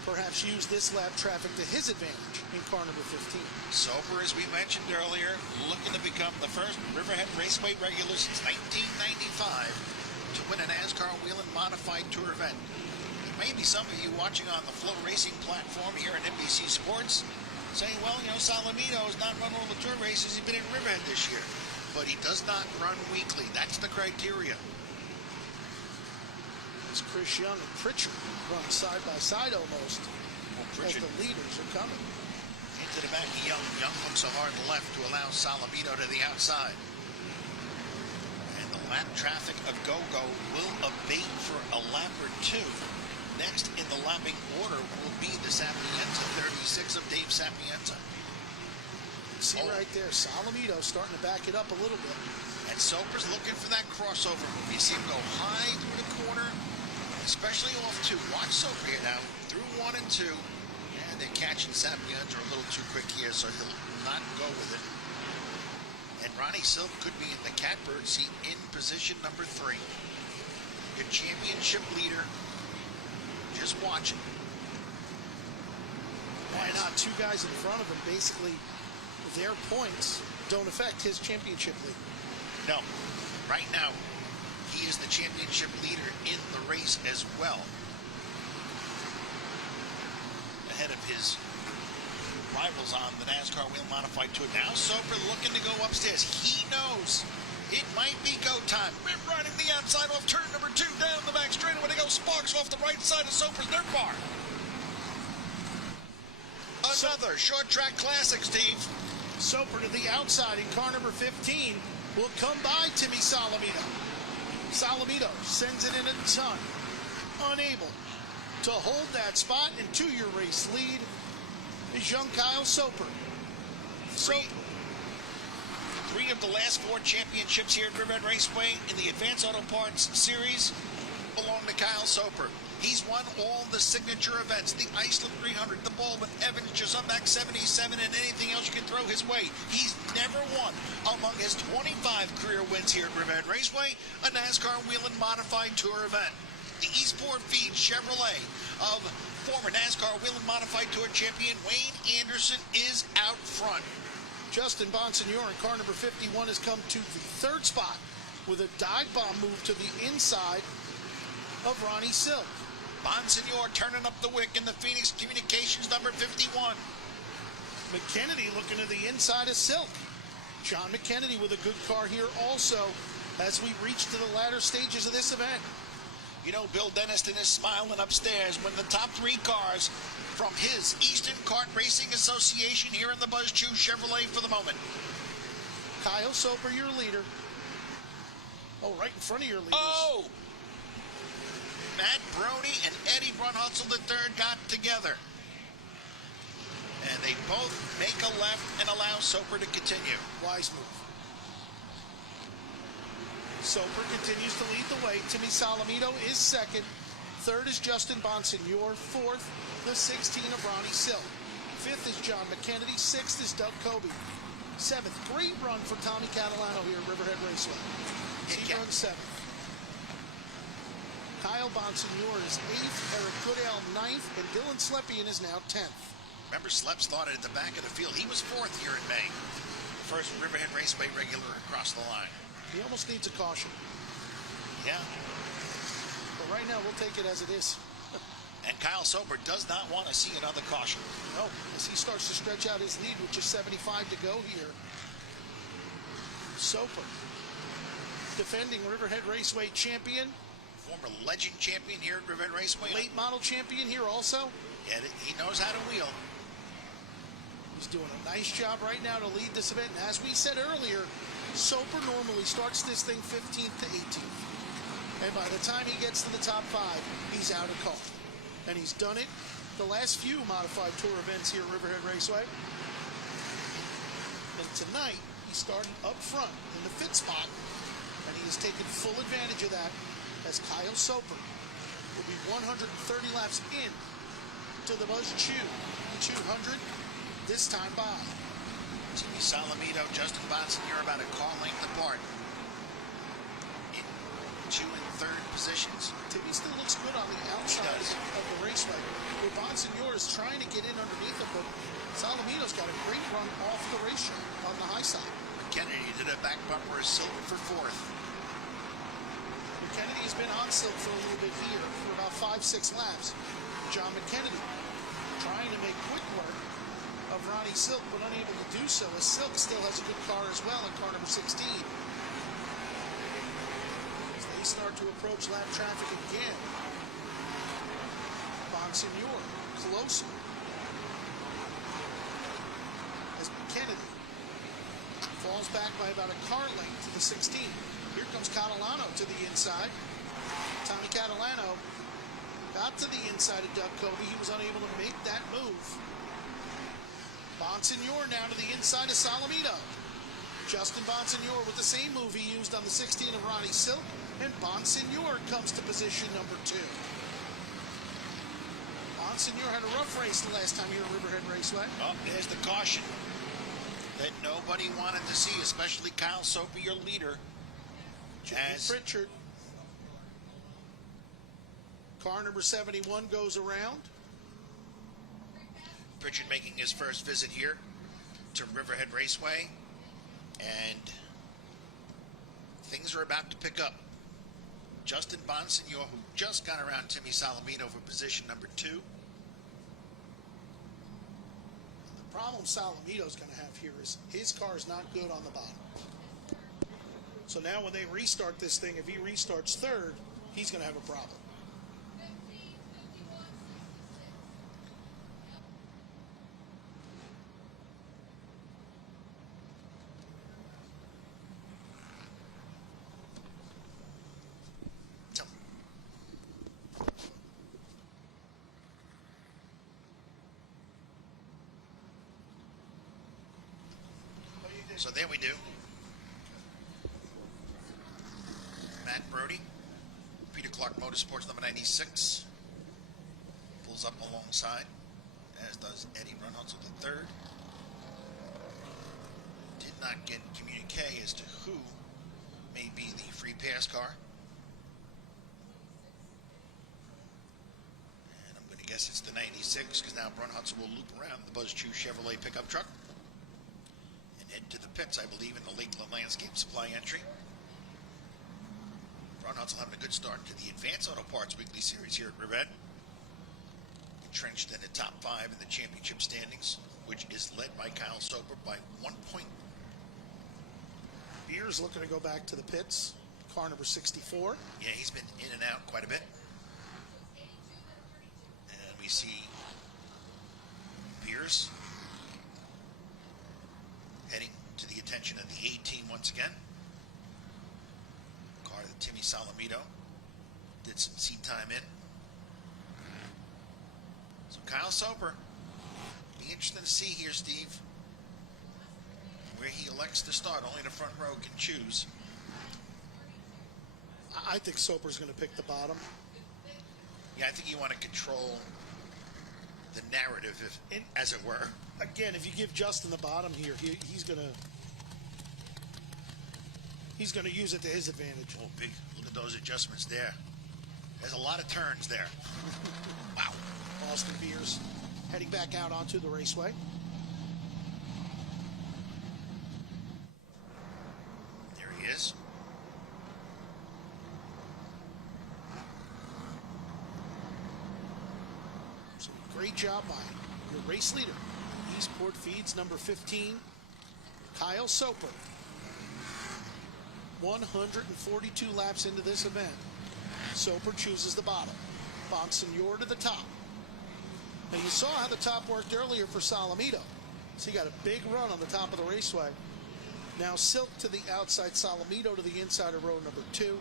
perhaps use this lap traffic to his advantage in car number 15? Soper, as we mentioned earlier, looking to become the first Riverhead Raceway regular since 1995 to win a NASCAR Whelen Modified Tour event. Maybe some of you watching on the Flow Racing platform here at NBC Sports saying, well, you know, Solomito has not run all the tour races. He's been in Riverhead this year. But he does not run weekly. That's the criteria. As Chris Young and Pritchard run side by side almost as the leaders are coming. Into the back of Young. Young looks so hard left to allow Solomito to the outside. And the lap traffic of Go-Go will abate for a lap or two. Next in the lapping order will be the Sapienza 36 of Dave Sapienza. See right there, Solomito starting to back it up a little bit. And Soper's looking for that crossover move. You see him go high through the corner, especially off 2. Watch Soper here now, through 1 and 2. And they're catching Sapienza a little too quick here, so he'll not go with it. And Ronnie Silk could be in the catbird seat in position number 3. Your championship leader, just watching. Why not? 2 guys in front of him, basically, their points don't affect his championship lead. No. Right now, he is the championship leader in the race as well. Ahead of his rivals on the NASCAR Wheel Modified Tour. Now Soper looking to go upstairs. He knows it might be go time. Riding the outside off turn number 2 down the back straightaway to go. Sparks off the right side of Soper's dirt bar. Another short track classic, Steve. Soper to the outside in car number 15 will come by Timmy Solomito. Solomito sends it in a ton. Unable to hold that spot, and to your race lead is young Kyle Soper. Three of the last 4 championships here at Riverhead Raceway in the Advanced Auto Parts Series belong to Kyle Soper. He's won all the signature events, the Iceland 300, the Baldwin, Evans, Jazumbach 77, and anything else you can throw his way. He's never won among his 25 career wins here at Riverhead Raceway, a NASCAR Whelen Modified Tour event. The Eastport Feed Chevrolet of former NASCAR Whelen Modified Tour champion Wayne Anderson is out front. Justin Bonsignor in car number 51 has come to the 3rd spot with a dive bomb move to the inside of Ronnie Silk. Bonsignor turning up the wick in the Phoenix Communications number 51. McKennedy looking to the inside of Silk. John McKennedy with a good car here also as we reach to the latter stages of this event. You know, Bill Denniston is smiling upstairs when the top 3 cars from his Eastern Kart Racing Association here in the Buzz Chew Chevrolet for the moment. Kyle Soper, your leader. Oh, right in front of your leaders. Oh! Matt Brody and Eddie Brunhutzel III got together. And they both make a left and allow Soper to continue. Wise move. Soper continues to lead the way. Timmy Solomito is 2nd. 3rd is Justin Bonsignor. 4th, the 16 of Ronnie Silk. 5th is John McKennedy. 6th is Doug Kobe. 7th, great run for Tommy Catalano here at Riverhead Raceway. He runs 7th. Kyle Bonsignor is 8th, Eric Goodale 9th, and Dylan Slepian is now 10th. Remember, Slep started at the back of the field. He was 4th here in May. First Riverhead Raceway regular across the line. He almost needs a caution. Yeah. But right now, we'll take it as it is. And Kyle Soper does not want to see another caution. No, as he starts to stretch out his lead with just 75 to go here. Soper, defending Riverhead Raceway champion. Former legend champion here at Riverhead Raceway. Late model champion here also. Yeah, he knows how to wheel. He's doing a nice job right now to lead this event. And as we said earlier, Soper normally starts this thing 15th to 18th. And by the time he gets to the top 5, he's out of car. And he's done it the last few Modified Tour events here at Riverhead Raceway. And tonight, he started up front in the 5th spot. And he has taken full advantage of that as Kyle Soper will be 130 laps in to the Buzz Chew 200 this time by. Timmy Solomito, Justin Bonsignor about a car length apart. In 2 and 3rd positions. Timmy still looks good on the outside of the raceway. Where Bonsignor is trying to get in underneath him, but Solomito's got a great run off the racetrack on the high side. Kennedy did a back bumper as Silver for 4th. McKennedy has been on Silk for a little bit here for about 5-6 laps. John McKennedy trying to make quick work of Ronnie Silk, but unable to do so, as Silk still has a good car as well in car number 16. As they start to approach lap traffic again. Bonsignor closer. As McKennedy falls back by about a car length to the 16. Here comes Catalano to the inside. Tommy Catalano got to the inside of Doug Kobe. He was unable to make that move. Bonsignor now to the inside of Salamito. Justin Bonsignor with the same move he used on the 16 of Ronnie Silk, and Bonsignor comes to position number 2. Bonsignor had a rough race the last time here at Riverhead Raceway. Oh, there's the caution that nobody wanted to see, especially Kyle Soper, your leader. As Pritchard. Car number 71 goes around. Pritchard making his first visit here to Riverhead Raceway, and things are about to pick up. Justin Bonsignor, who just got around Timmy Salamito for position number 2. The problem Salamito's going to have here is his car is not good on the bottom. So now when they restart this thing, if he restarts third, he's going to have a problem. So there we do. Matt Brody, Peter Clark Motorsports number 96, pulls up alongside, as does Eddie Runholtz with the 3rd. Did not get communique as to who may be the free pass car. And I'm going to guess it's the 96, because now Brunholtz will loop around the Buzz Chew Chevrolet pickup truck head to the pits, I believe, in the Lakeland Landscape Supply entry. Brunholtz having a good start to the Advanced Auto Parts Weekly Series here at Riverhead. Entrenched in the top 5 in the championship standings, which is led by Kyle Soper by 1 point. Beers looking to go back to the pits. Car number 64. Yeah, he's been in and out quite a bit. And we see Pierce heading to the attention of the 18 once again. Car that Timmy Salamito did some seat time in. So Kyle Soper, be interesting to see here, Steve, where he elects to start. Only the front row can choose. I think Soper's going to pick the bottom. Yeah, I think you want to control the narrative, as it were. Again, if you give Justin the bottom here, he's going to use it to his advantage. Oh, big! Look at those adjustments there. There's a lot of turns there. Wow. Austin Beers heading back out onto the raceway. There he is. So great job by your race leader, Eastport Feeds number 15, Kyle Soper. 142 laps into this event. Soper chooses the bottom. Bonsignor to the top. Now you saw how the top worked earlier for Salamito. So he got a big run on the top of the raceway. Now Silk to the outside, Salamito to the inside of row number 2.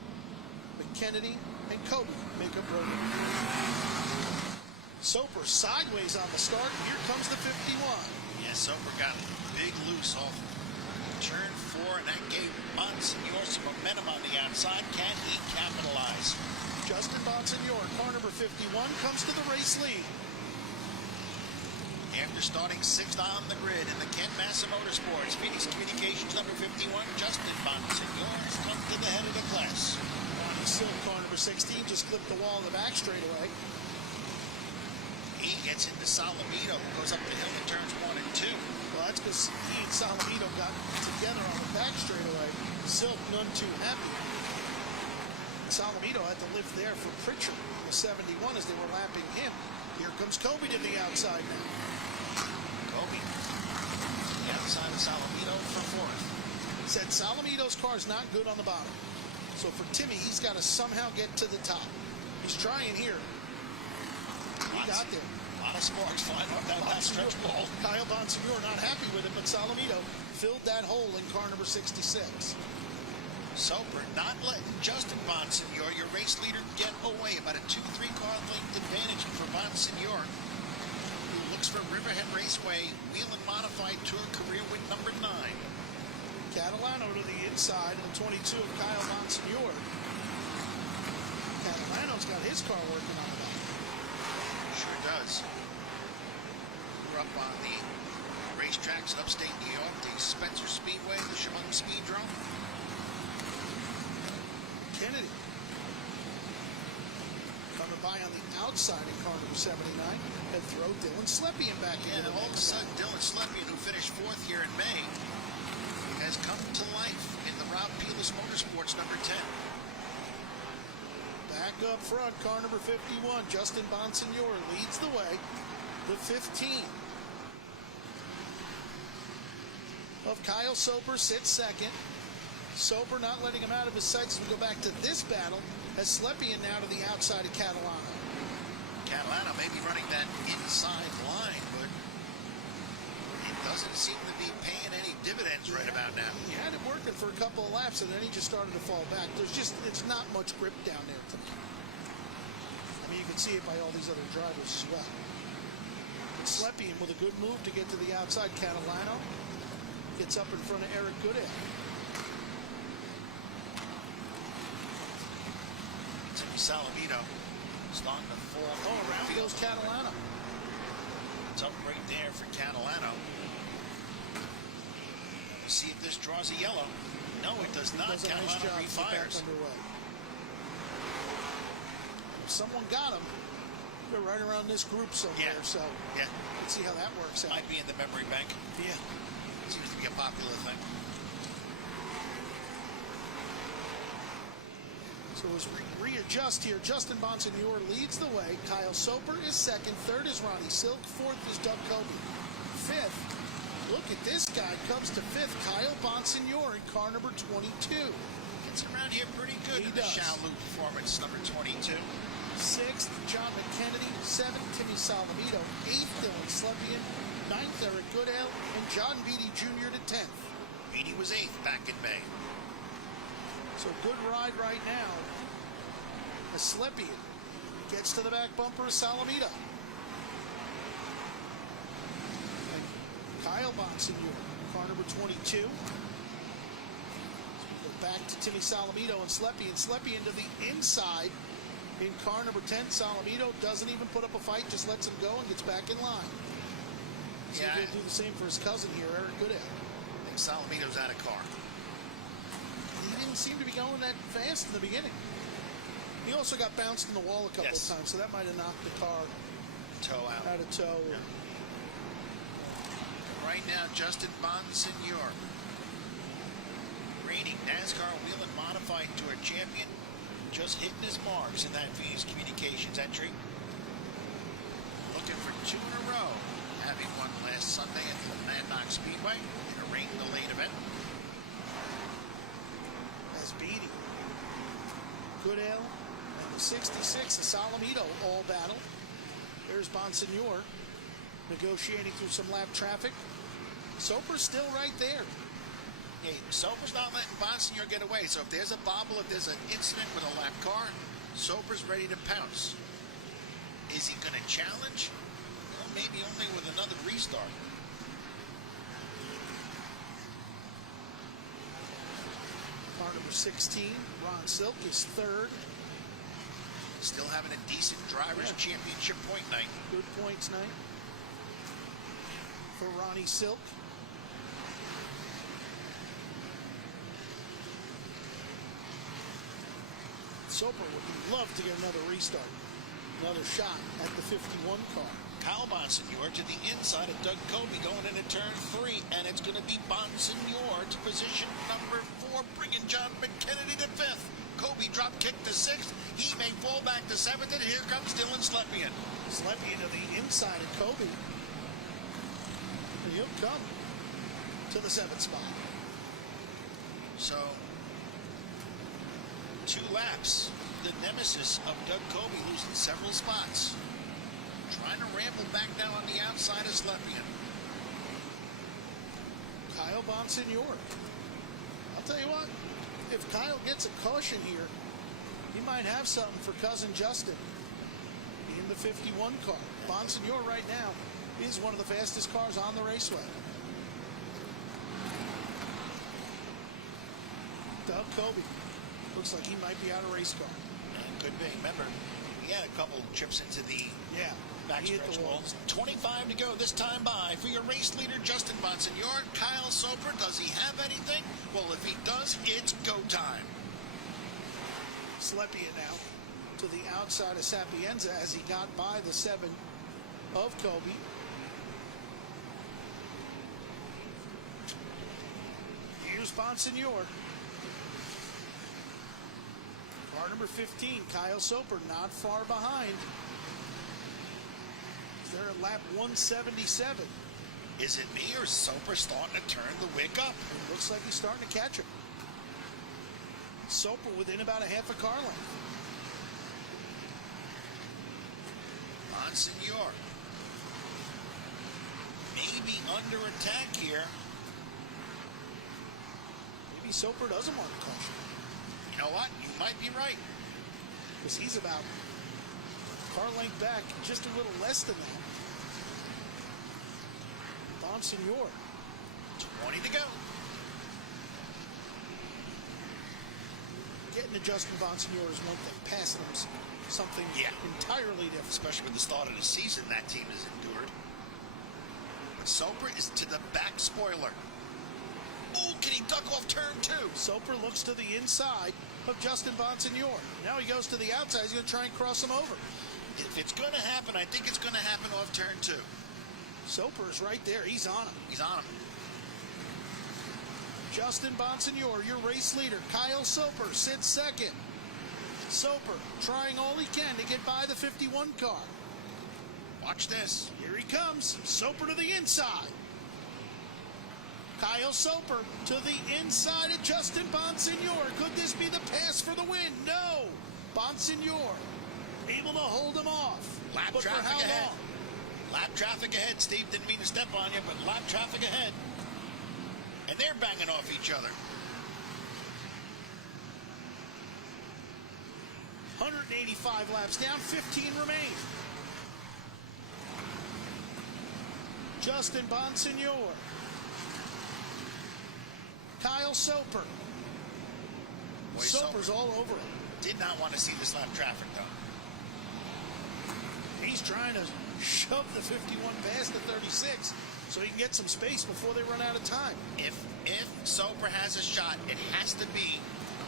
McKennedy and Kobe make up row number 3. Soper sideways on the start. Here comes the 51. Yeah, Soper got big loose off turn 4, and that gave Bonsignor some momentum on the outside. Can he capitalize? Justin Bonsignor, car number 51, comes to the race lead. After starting 6th on the grid in the Ken Massa Motorsports, Phoenix Communications number 51, Justin Bonsignor has come to the head of the class. Ronnie Silk, car number 16, just clipped the wall in the back straightaway. He gets into Salamito, who goes up the hill in turns 1 and 2. Well, that's because he and Salamito got together on the back straightaway. Silk none too happy. Salamito had to lift there for Pritchard, the 71, as they were lapping him. Here comes Kobe to the outside now. Kobe, the outside of Salamito for 4th. Said Salamito's car is not good on the bottom. So for Timmy, he's got to somehow get to the top. He's trying here. He got there. A lot of sparks flying off that last stretch ball. Kyle Bonsignor not happy with it, but Salamito filled that hole in car number 66. Soper not letting Justin Bonsignor, your race leader, get away. About a 2-3 car length advantage for Bonsignor, who looks for Riverhead Raceway Raceway Whelen Modified Tour career win number 9. Catalano to the inside of the 22 of Kyle Bonsignor. Catalano's got his car working on that. Sure does. We're up on the racetracks in upstate New York, the Spencer Speedway, the Chemung Speedrome. Kennedy coming by on the outside in car number 79 and throw Dylan Slepian back in. And all of a sudden, Dylan Slepian, who finished 4th here in May, has come to life in the Rob Peelis Motorsports number 10. Back up front, car number 51, Justin Bonsignor leads the way. The 15 of Kyle Soper sits second. Soper not letting him out of his sights as we go back to this battle, as Slepian now to the outside of Catalano. Catalano may be running that inside line, but it doesn't seem to be paying any dividends right about now. He had it working for a couple of laps, and then he just started to fall back. It's not much grip down there tonight. I mean, you can see it by all these other drivers as well. Slepian with a good move to get to the outside. Catalano gets up in front of Eric Goodale. Salamito starting to fall. Oh, around goes Catalano. It's up right there for Catalano. We'll see if this draws a yellow. No, it does not. Catalano refires. Someone got him. They're right around this group somewhere. Yeah. So let's see how that works out. Might be in the memory bank. Yeah. Seems to be a popular thing. So as we readjust here, Justin Bonsignor leads the way. Kyle Soper is second. Third is Ronnie Silk. Fourth is Doug Kobe. Fifth, look at this guy, comes to fifth. Kyle Bonsignor in car number 22. Gets around here pretty good in the Shaoloo Performance number 22. Sixth, John McKennedy. Seventh, Timmy Salamito. Eighth, Dylan Slepian. Ninth, Eric Goodale. And John Beatty Jr. to 10th. Beatty was 8th back in May. So good ride right now. As Slepian gets to the back bumper of Salamito. And Kyle Bonsignor, car number 22. Go back to Timmy Salamito and Slepian. Slepian to the inside in car number 10. Salamito doesn't even put up a fight, just lets him go and gets back in line. So he's going to do the same for his cousin here, Eric Goodale. I think Salamito's out of car. He didn't seem to be going that fast in the beginning. He also got bounced in the wall a couple of times, so that might have knocked the car out of tow. Yeah. Right now, Justin Bonsignor, reigning NASCAR Whelen Modified Tour champion, just hitting his marks in that Phoenix Communications entry. Looking for 2 in a row, having won last Sunday at the Monadnock Speedway in a rain-delayed event. As Beatty, Goodale, and the 66 of Salamito all battle. There's Bonsignor negotiating through some lap traffic. Soper's still right there. Hey, Soper's not letting Bonsignor get away, so if there's a bobble, if there's an incident with a lap car, Soper's ready to pounce. Is he going to challenge? Well, maybe only with another restart. Car number 16, Ron Silk is third. Still having a decent driver's championship point night. Good points night for Ronnie Silk. Soper would love to get another restart, another shot at the 51 car. Kyle Bonsignor to the inside of Doug Kobe going into turn 3, and it's going to be Bonsignor to position number 4, bringing John McKennedy to 5th. Kobe drop kick to 6th. He may fall back to 7th, and here comes Dylan Slepian. Slepian to the inside of Kobe. And he'll come to the 7th spot. So, 2 laps. The nemesis of Doug Kobe losing several spots. Trying to ramble back now on the outside of Slepian. Kyle Bonsignor. I'll tell you what, if Kyle gets a caution here, he might have something for cousin Justin in the 51 car. Bonsignor right now is one of the fastest cars on the raceway. Doug Kobe looks like he might be out of race car. Could be. Remember, he had a couple trips into the backstretch walls. 25 to go this time by for your race leader, Justin Bonsignor. Kyle Soper, does he have anything? Well, if he does, it's go time. Slepia now to the outside of Sapienza as he got by the 7 of Kobe. Here's Bonsignor. Car number 15, Kyle Soper, not far behind. They're at lap 177. Is it me or is Soper starting to turn the wick up? It looks like he's starting to catch him. Soper within about a half a car length. Bonsignor maybe under attack here. Maybe Soper doesn't want to caution. You know what? You might be right. Because he's about car length back, just a little less than that. Bonsignor. 20 to go. Getting to Justin Bonsignor is one thing. Passing him something entirely different. Especially with the start of the season that team has endured. But Soper is to the back spoiler. Oh, can he duck off turn 2? Soper looks to the inside of Justin Bonsignor. Now he goes to the outside. He's going to try and cross him over. If it's going to happen, I think it's going to happen off turn 2. Soper is right there. He's on him. He's on him. Justin Bonsignor, your race leader. Kyle Soper sits second. Soper trying all he can to get by the 51 car. Watch this. Here he comes. Soper to the inside. Kyle Soper to the inside of Justin Bonsignor. Could this be the pass for the win? No. Bonsignor able to hold him off. Lap but traffic for how ahead. long? Lap traffic ahead. Steve didn't mean to step on you, but lap traffic ahead. And they're banging off each other. 185 laps down, 15 remain. Justin Bonsignor. Kyle Soper. Boy, Soper's Soper all over him. did not want to see this lap traffic, though. He's trying to shove the 51 past the 36 so he can get some space before they run out of time. If Soper has a shot, it has to be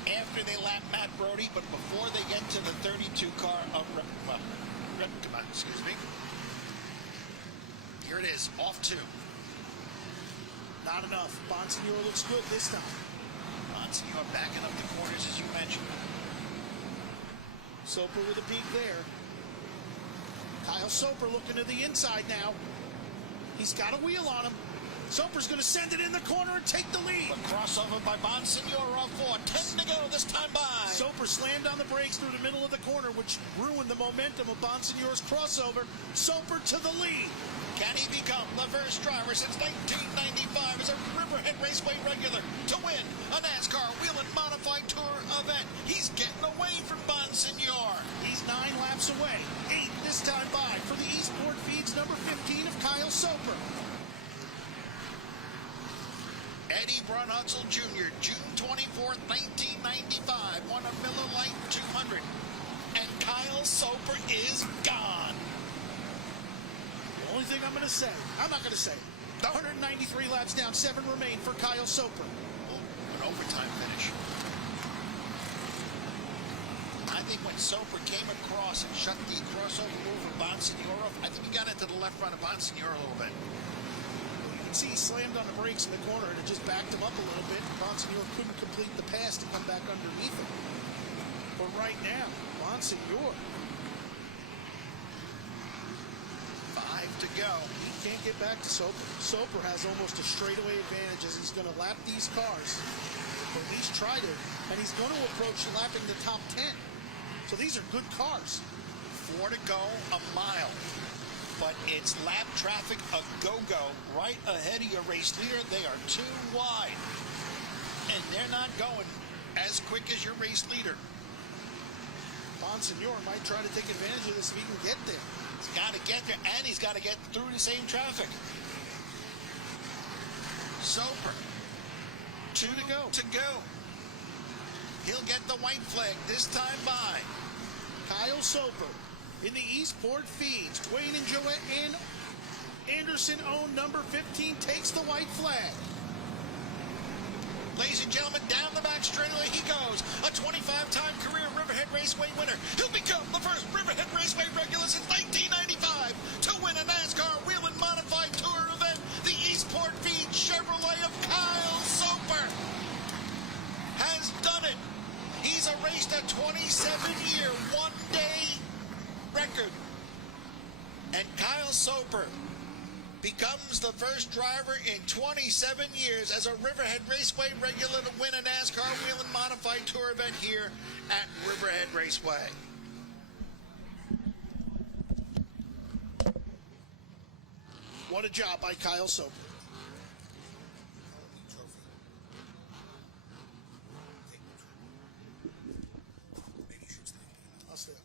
after they lap Matt Brody, but before they get to the 32 car of excuse me. Here it is, off 2. Not enough. Bonsignor looks good this time. Bonsignor backing up the corners, as you mentioned. Soper with a peek there. Kyle Soper looking to the inside now. He's got a wheel on him. Soper's going to send it in the corner and take the lead. The crossover by Bonsignor off 4. 10 to go this time by. Soper slammed on the brakes through the middle of the corner, which ruined the momentum of Bonsignor's crossover. Soper to the lead. Can he become the first driver since 1995 as a Riverhead Raceway regular to win a NASCAR Whelen Modified Tour event? He's getting away from Bonsignor. He's 9 laps away. 8 this time by for the Eastport Feeds number 15 of Kyle Soper. Eddie Brunhutzel Jr., June 24th, 1995, won a Miller Lite 200. And Kyle Soper is gone. The only thing I'm going to say, I'm not going to say it. 193 laps down, 7 remain for Kyle Soper. An overtime finish. I think when Soper came across and shut the crossover over Bonsignor off, I think he got into the left front of Bonsignor a little bit. You can see he slammed on the brakes in the corner and it just backed him up a little bit. Bonsignor couldn't complete the pass to come back underneath him. But right now, Bonsignor. 5 to go. He can't get back to Soper. Soper has almost a straightaway advantage as he's going to lap these cars. Or at least try to. And he's going to approach lapping the top 10. So these are good cars. 4 to go, a mile. But it's lap traffic a go-go right ahead of your race leader. They are too wide. And they're not going as quick as your race leader. Bonsignor might try to take advantage of this if he can get there. He's got to get there, and he's got to get through the same traffic. Soper. 2 to go. He'll get the white flag this time by. Kyle Soper in the Eastport feeds. Wayne and Joette and Anderson own number 15 takes the white flag. Ladies and gentlemen, down the back straightaway he goes. A 25-time career Riverhead Raceway winner. He'll become the first Riverhead Raceway regular since 1995 to win a NASCAR Whelen Modified Tour event. The Eastport feed Chevrolet of Kyle Soper has done it. He's erased a 27-year, one-day record. And Kyle Soper becomes the first driver in 27 years as a Riverhead Raceway regular to win a NASCAR Whelen Modified Tour event here at Riverhead Raceway. What a job by Kyle Soper. I'll stay up.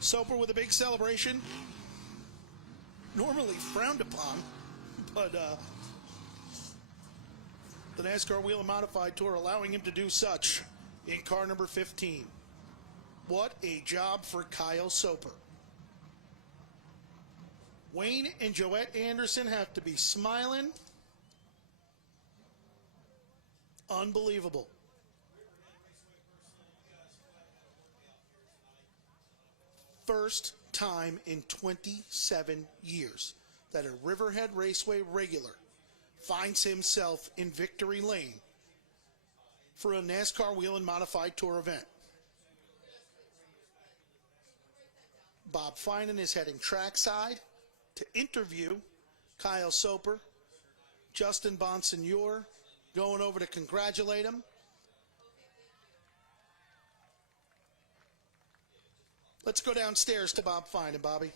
Soper with a big celebration. Normally frowned upon, but the NASCAR Whelen Modified Tour allowing him to do such in car number 15. What a job for Kyle Soper. Wayne and Joette Anderson have to be smiling. Unbelievable. First time in 27 years that a Riverhead Raceway regular finds himself in victory lane for a NASCAR Whelen Modified Tour event. Bob Finan is heading trackside to interview Kyle Soper. Justin Bonsignor going over to congratulate him. Let's go downstairs to Bob Finan, Bobby.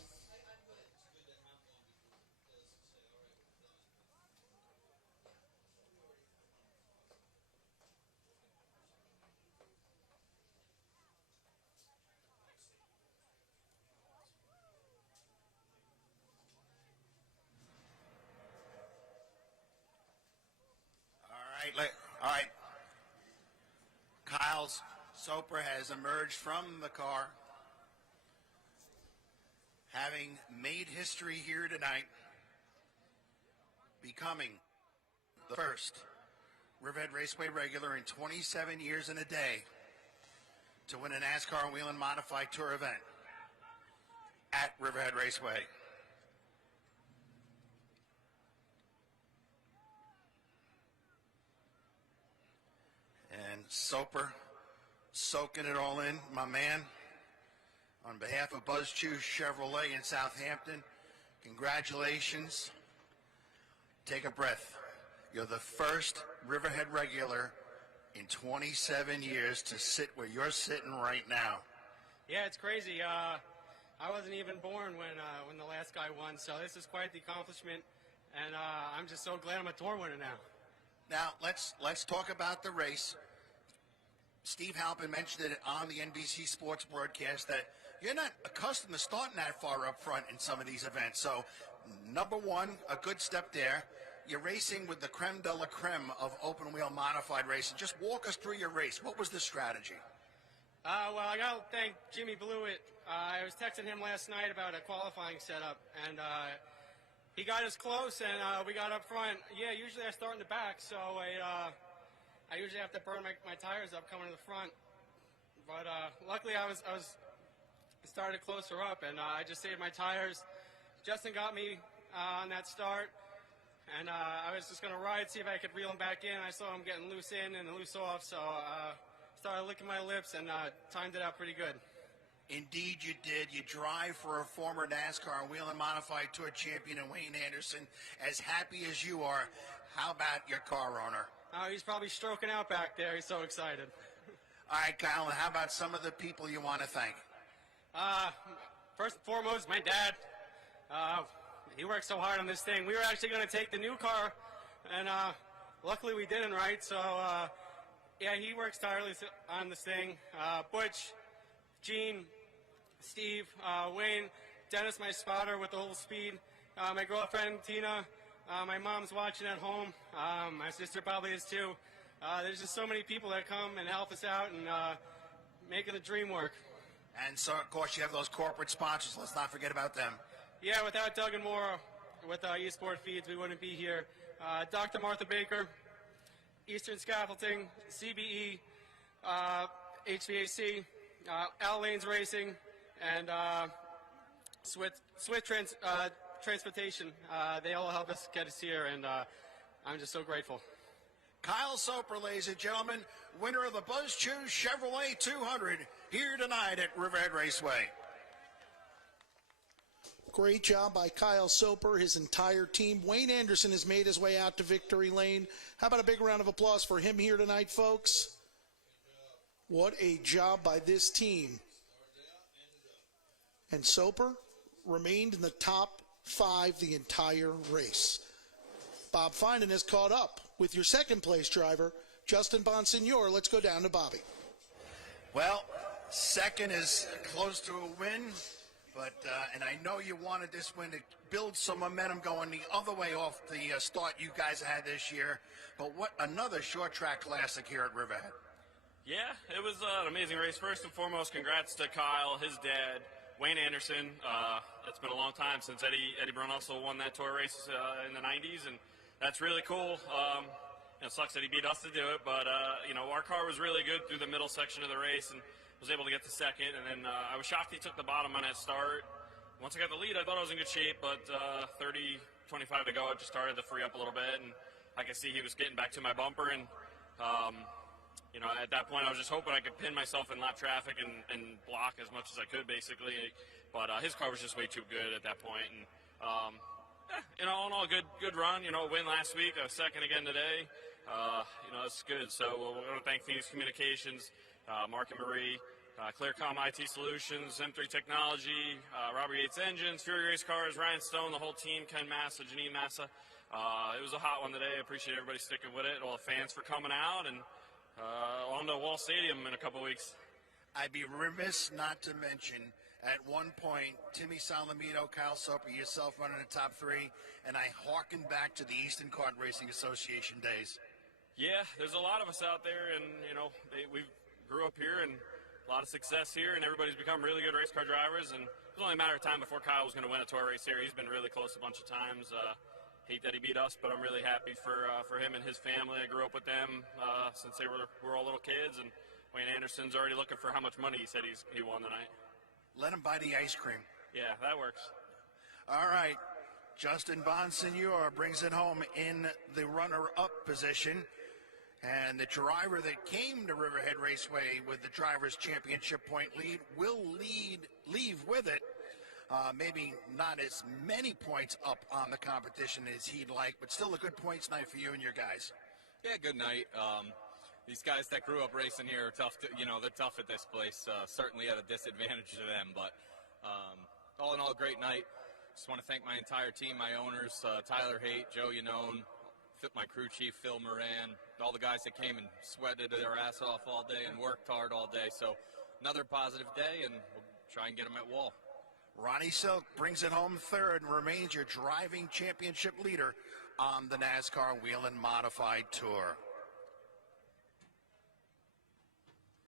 All right. Kyle Soper has emerged from the car, having made history here tonight, becoming the first Riverhead Raceway regular in 27 years and a day to win a NASCAR Whelen Modified Tour event at Riverhead Raceway. And Soper soaking it all in, my man. On behalf of Buzz Chew's Chevrolet in Southampton, congratulations. Take a breath. You're the first Riverhead regular in 27 years to sit where you're sitting right now. Yeah, it's crazy. I wasn't even born when the last guy won, so this is quite the accomplishment, and I'm just so glad I'm a tour winner now. Now, let's talk about the race. Steve Halpin mentioned it on the NBC Sports broadcast that you're not accustomed to starting that far up front in some of these events. So, number one, a good step there. You're racing with the creme de la creme of open wheel modified racing. Just walk us through your race. What was the strategy? Well, I got to thank Jimmy Blewett. I was texting him last night about a qualifying setup, and he got us close, and we got up front. Yeah, usually I start in the back, so I usually have to burn my tires up coming to the front. But luckily I started closer up, and I just saved my tires. Justin got me on that start, and I was just going to ride, see if I could reel him back in. I saw him getting loose in and loose off, so started licking my lips and timed it out pretty good. Indeed you did. You drive for a former NASCAR Whelen Modified Tour champion in Wayne Anderson. As happy as you are, how about your car owner? Oh, he's probably stroking out back there. He's so excited. All right, Kyle, and how about some of the people you want to thank? First and foremost, my dad. He worked so hard on this thing. We were actually going to take the new car, and luckily we didn't, right? So, yeah, he works tirelessly on this thing. Butch, Gene, Steve, Wayne, Dennis, my spotter with the whole speed, my girlfriend Tina, my mom's watching at home, my sister probably is too. There's just so many people that come and help us out and making the dream work. And so, of course, you have those corporate sponsors. Let's not forget about them. Yeah, without Doug and Maura with eSport Feeds, we wouldn't be here. Dr. Martha Baker, Eastern Scaffolding, CBE, HVAC, Al Lanes Racing, and Swift Transportation. They all helped us get us here, and I'm just so grateful. Kyle Soper, ladies and gentlemen, winner of the Buzz Chew Chevrolet 200 here tonight at Riverhead Raceway. Great job by Kyle Soper, his entire team. Wayne Anderson has made his way out to victory lane. How about a big round of applause for him here tonight, folks? What a job by this team. And Soper remained in the top 5 the entire race. Bob Finan has caught up with your second place driver, Justin Bonsignor. Let's go down to Bobby. Well, second is close to a win, but and I know you wanted this win to build some momentum going the other way off the start you guys had this year. But what another short track classic here at Riverhead. Yeah, it was an amazing race. First and foremost, congrats to Kyle, his dad, Wayne Anderson. It's been a long time since Eddie Brunelso won that tour race in the 90s, and that's really cool. It sucks that he beat us to do it, but our car was really good through the middle section of the race and was able to get to second. And then I was shocked he took the bottom on that start. Once I got the lead, I thought I was in good shape, but 30, 25 to go, it just started to free up a little bit, and I could see he was getting back to my bumper. And at that point, I was just hoping I could pin myself in lap traffic and block as much as I could, basically. But his car was just way too good at that point. And all in all, good run. Win last week, second again today. It's good. So we're going to thank Phoenix Communications, Mark and Marie, Clearcom IT Solutions, M3 Technology, Robert Yates Engines, Fury Race Cars, Ryan Stone, the whole team, Ken Massa, Janine Massa. It was a hot one today. I appreciate everybody sticking with it, all the fans for coming out, and on to Wall Stadium in a couple weeks. I'd be remiss not to mention, at one point, Timmy Salamito, Kyle Soper, yourself running the top 3, and I harken back to the Eastern Kart Racing Association days. Yeah, there's a lot of us out there, and, we grew up here and a lot of success here, and everybody's become really good race car drivers, and it was only a matter of time before Kyle was going to win a tour race here. He's been really close a bunch of times. Hate that he beat us, but I'm really happy for him and his family. I grew up with them since they were all little kids, and Wayne Anderson's already looking for how much money he said he won tonight. Let him buy the ice cream. Yeah, that works. All right. Justin Bonsignor brings it home in the runner-up position. And the driver that came to Riverhead Raceway with the Drivers' Championship point lead will leave with it. Maybe not as many points up on the competition as he'd like, but still a good points night for you and your guys. Yeah, good night. These guys that grew up racing here are tough. They're tough at this place. Certainly at a disadvantage to them, but all in all, great night. Just want to thank my entire team, my owners, Tyler Haight, Joe Yanone, my crew chief, Phil Moran, all the guys that came and sweated their ass off all day and worked hard all day. So another positive day, and we'll try and get them at Wall. Ronnie Silk brings it home third and remains your driving championship leader on the NASCAR Whelen Modified Tour.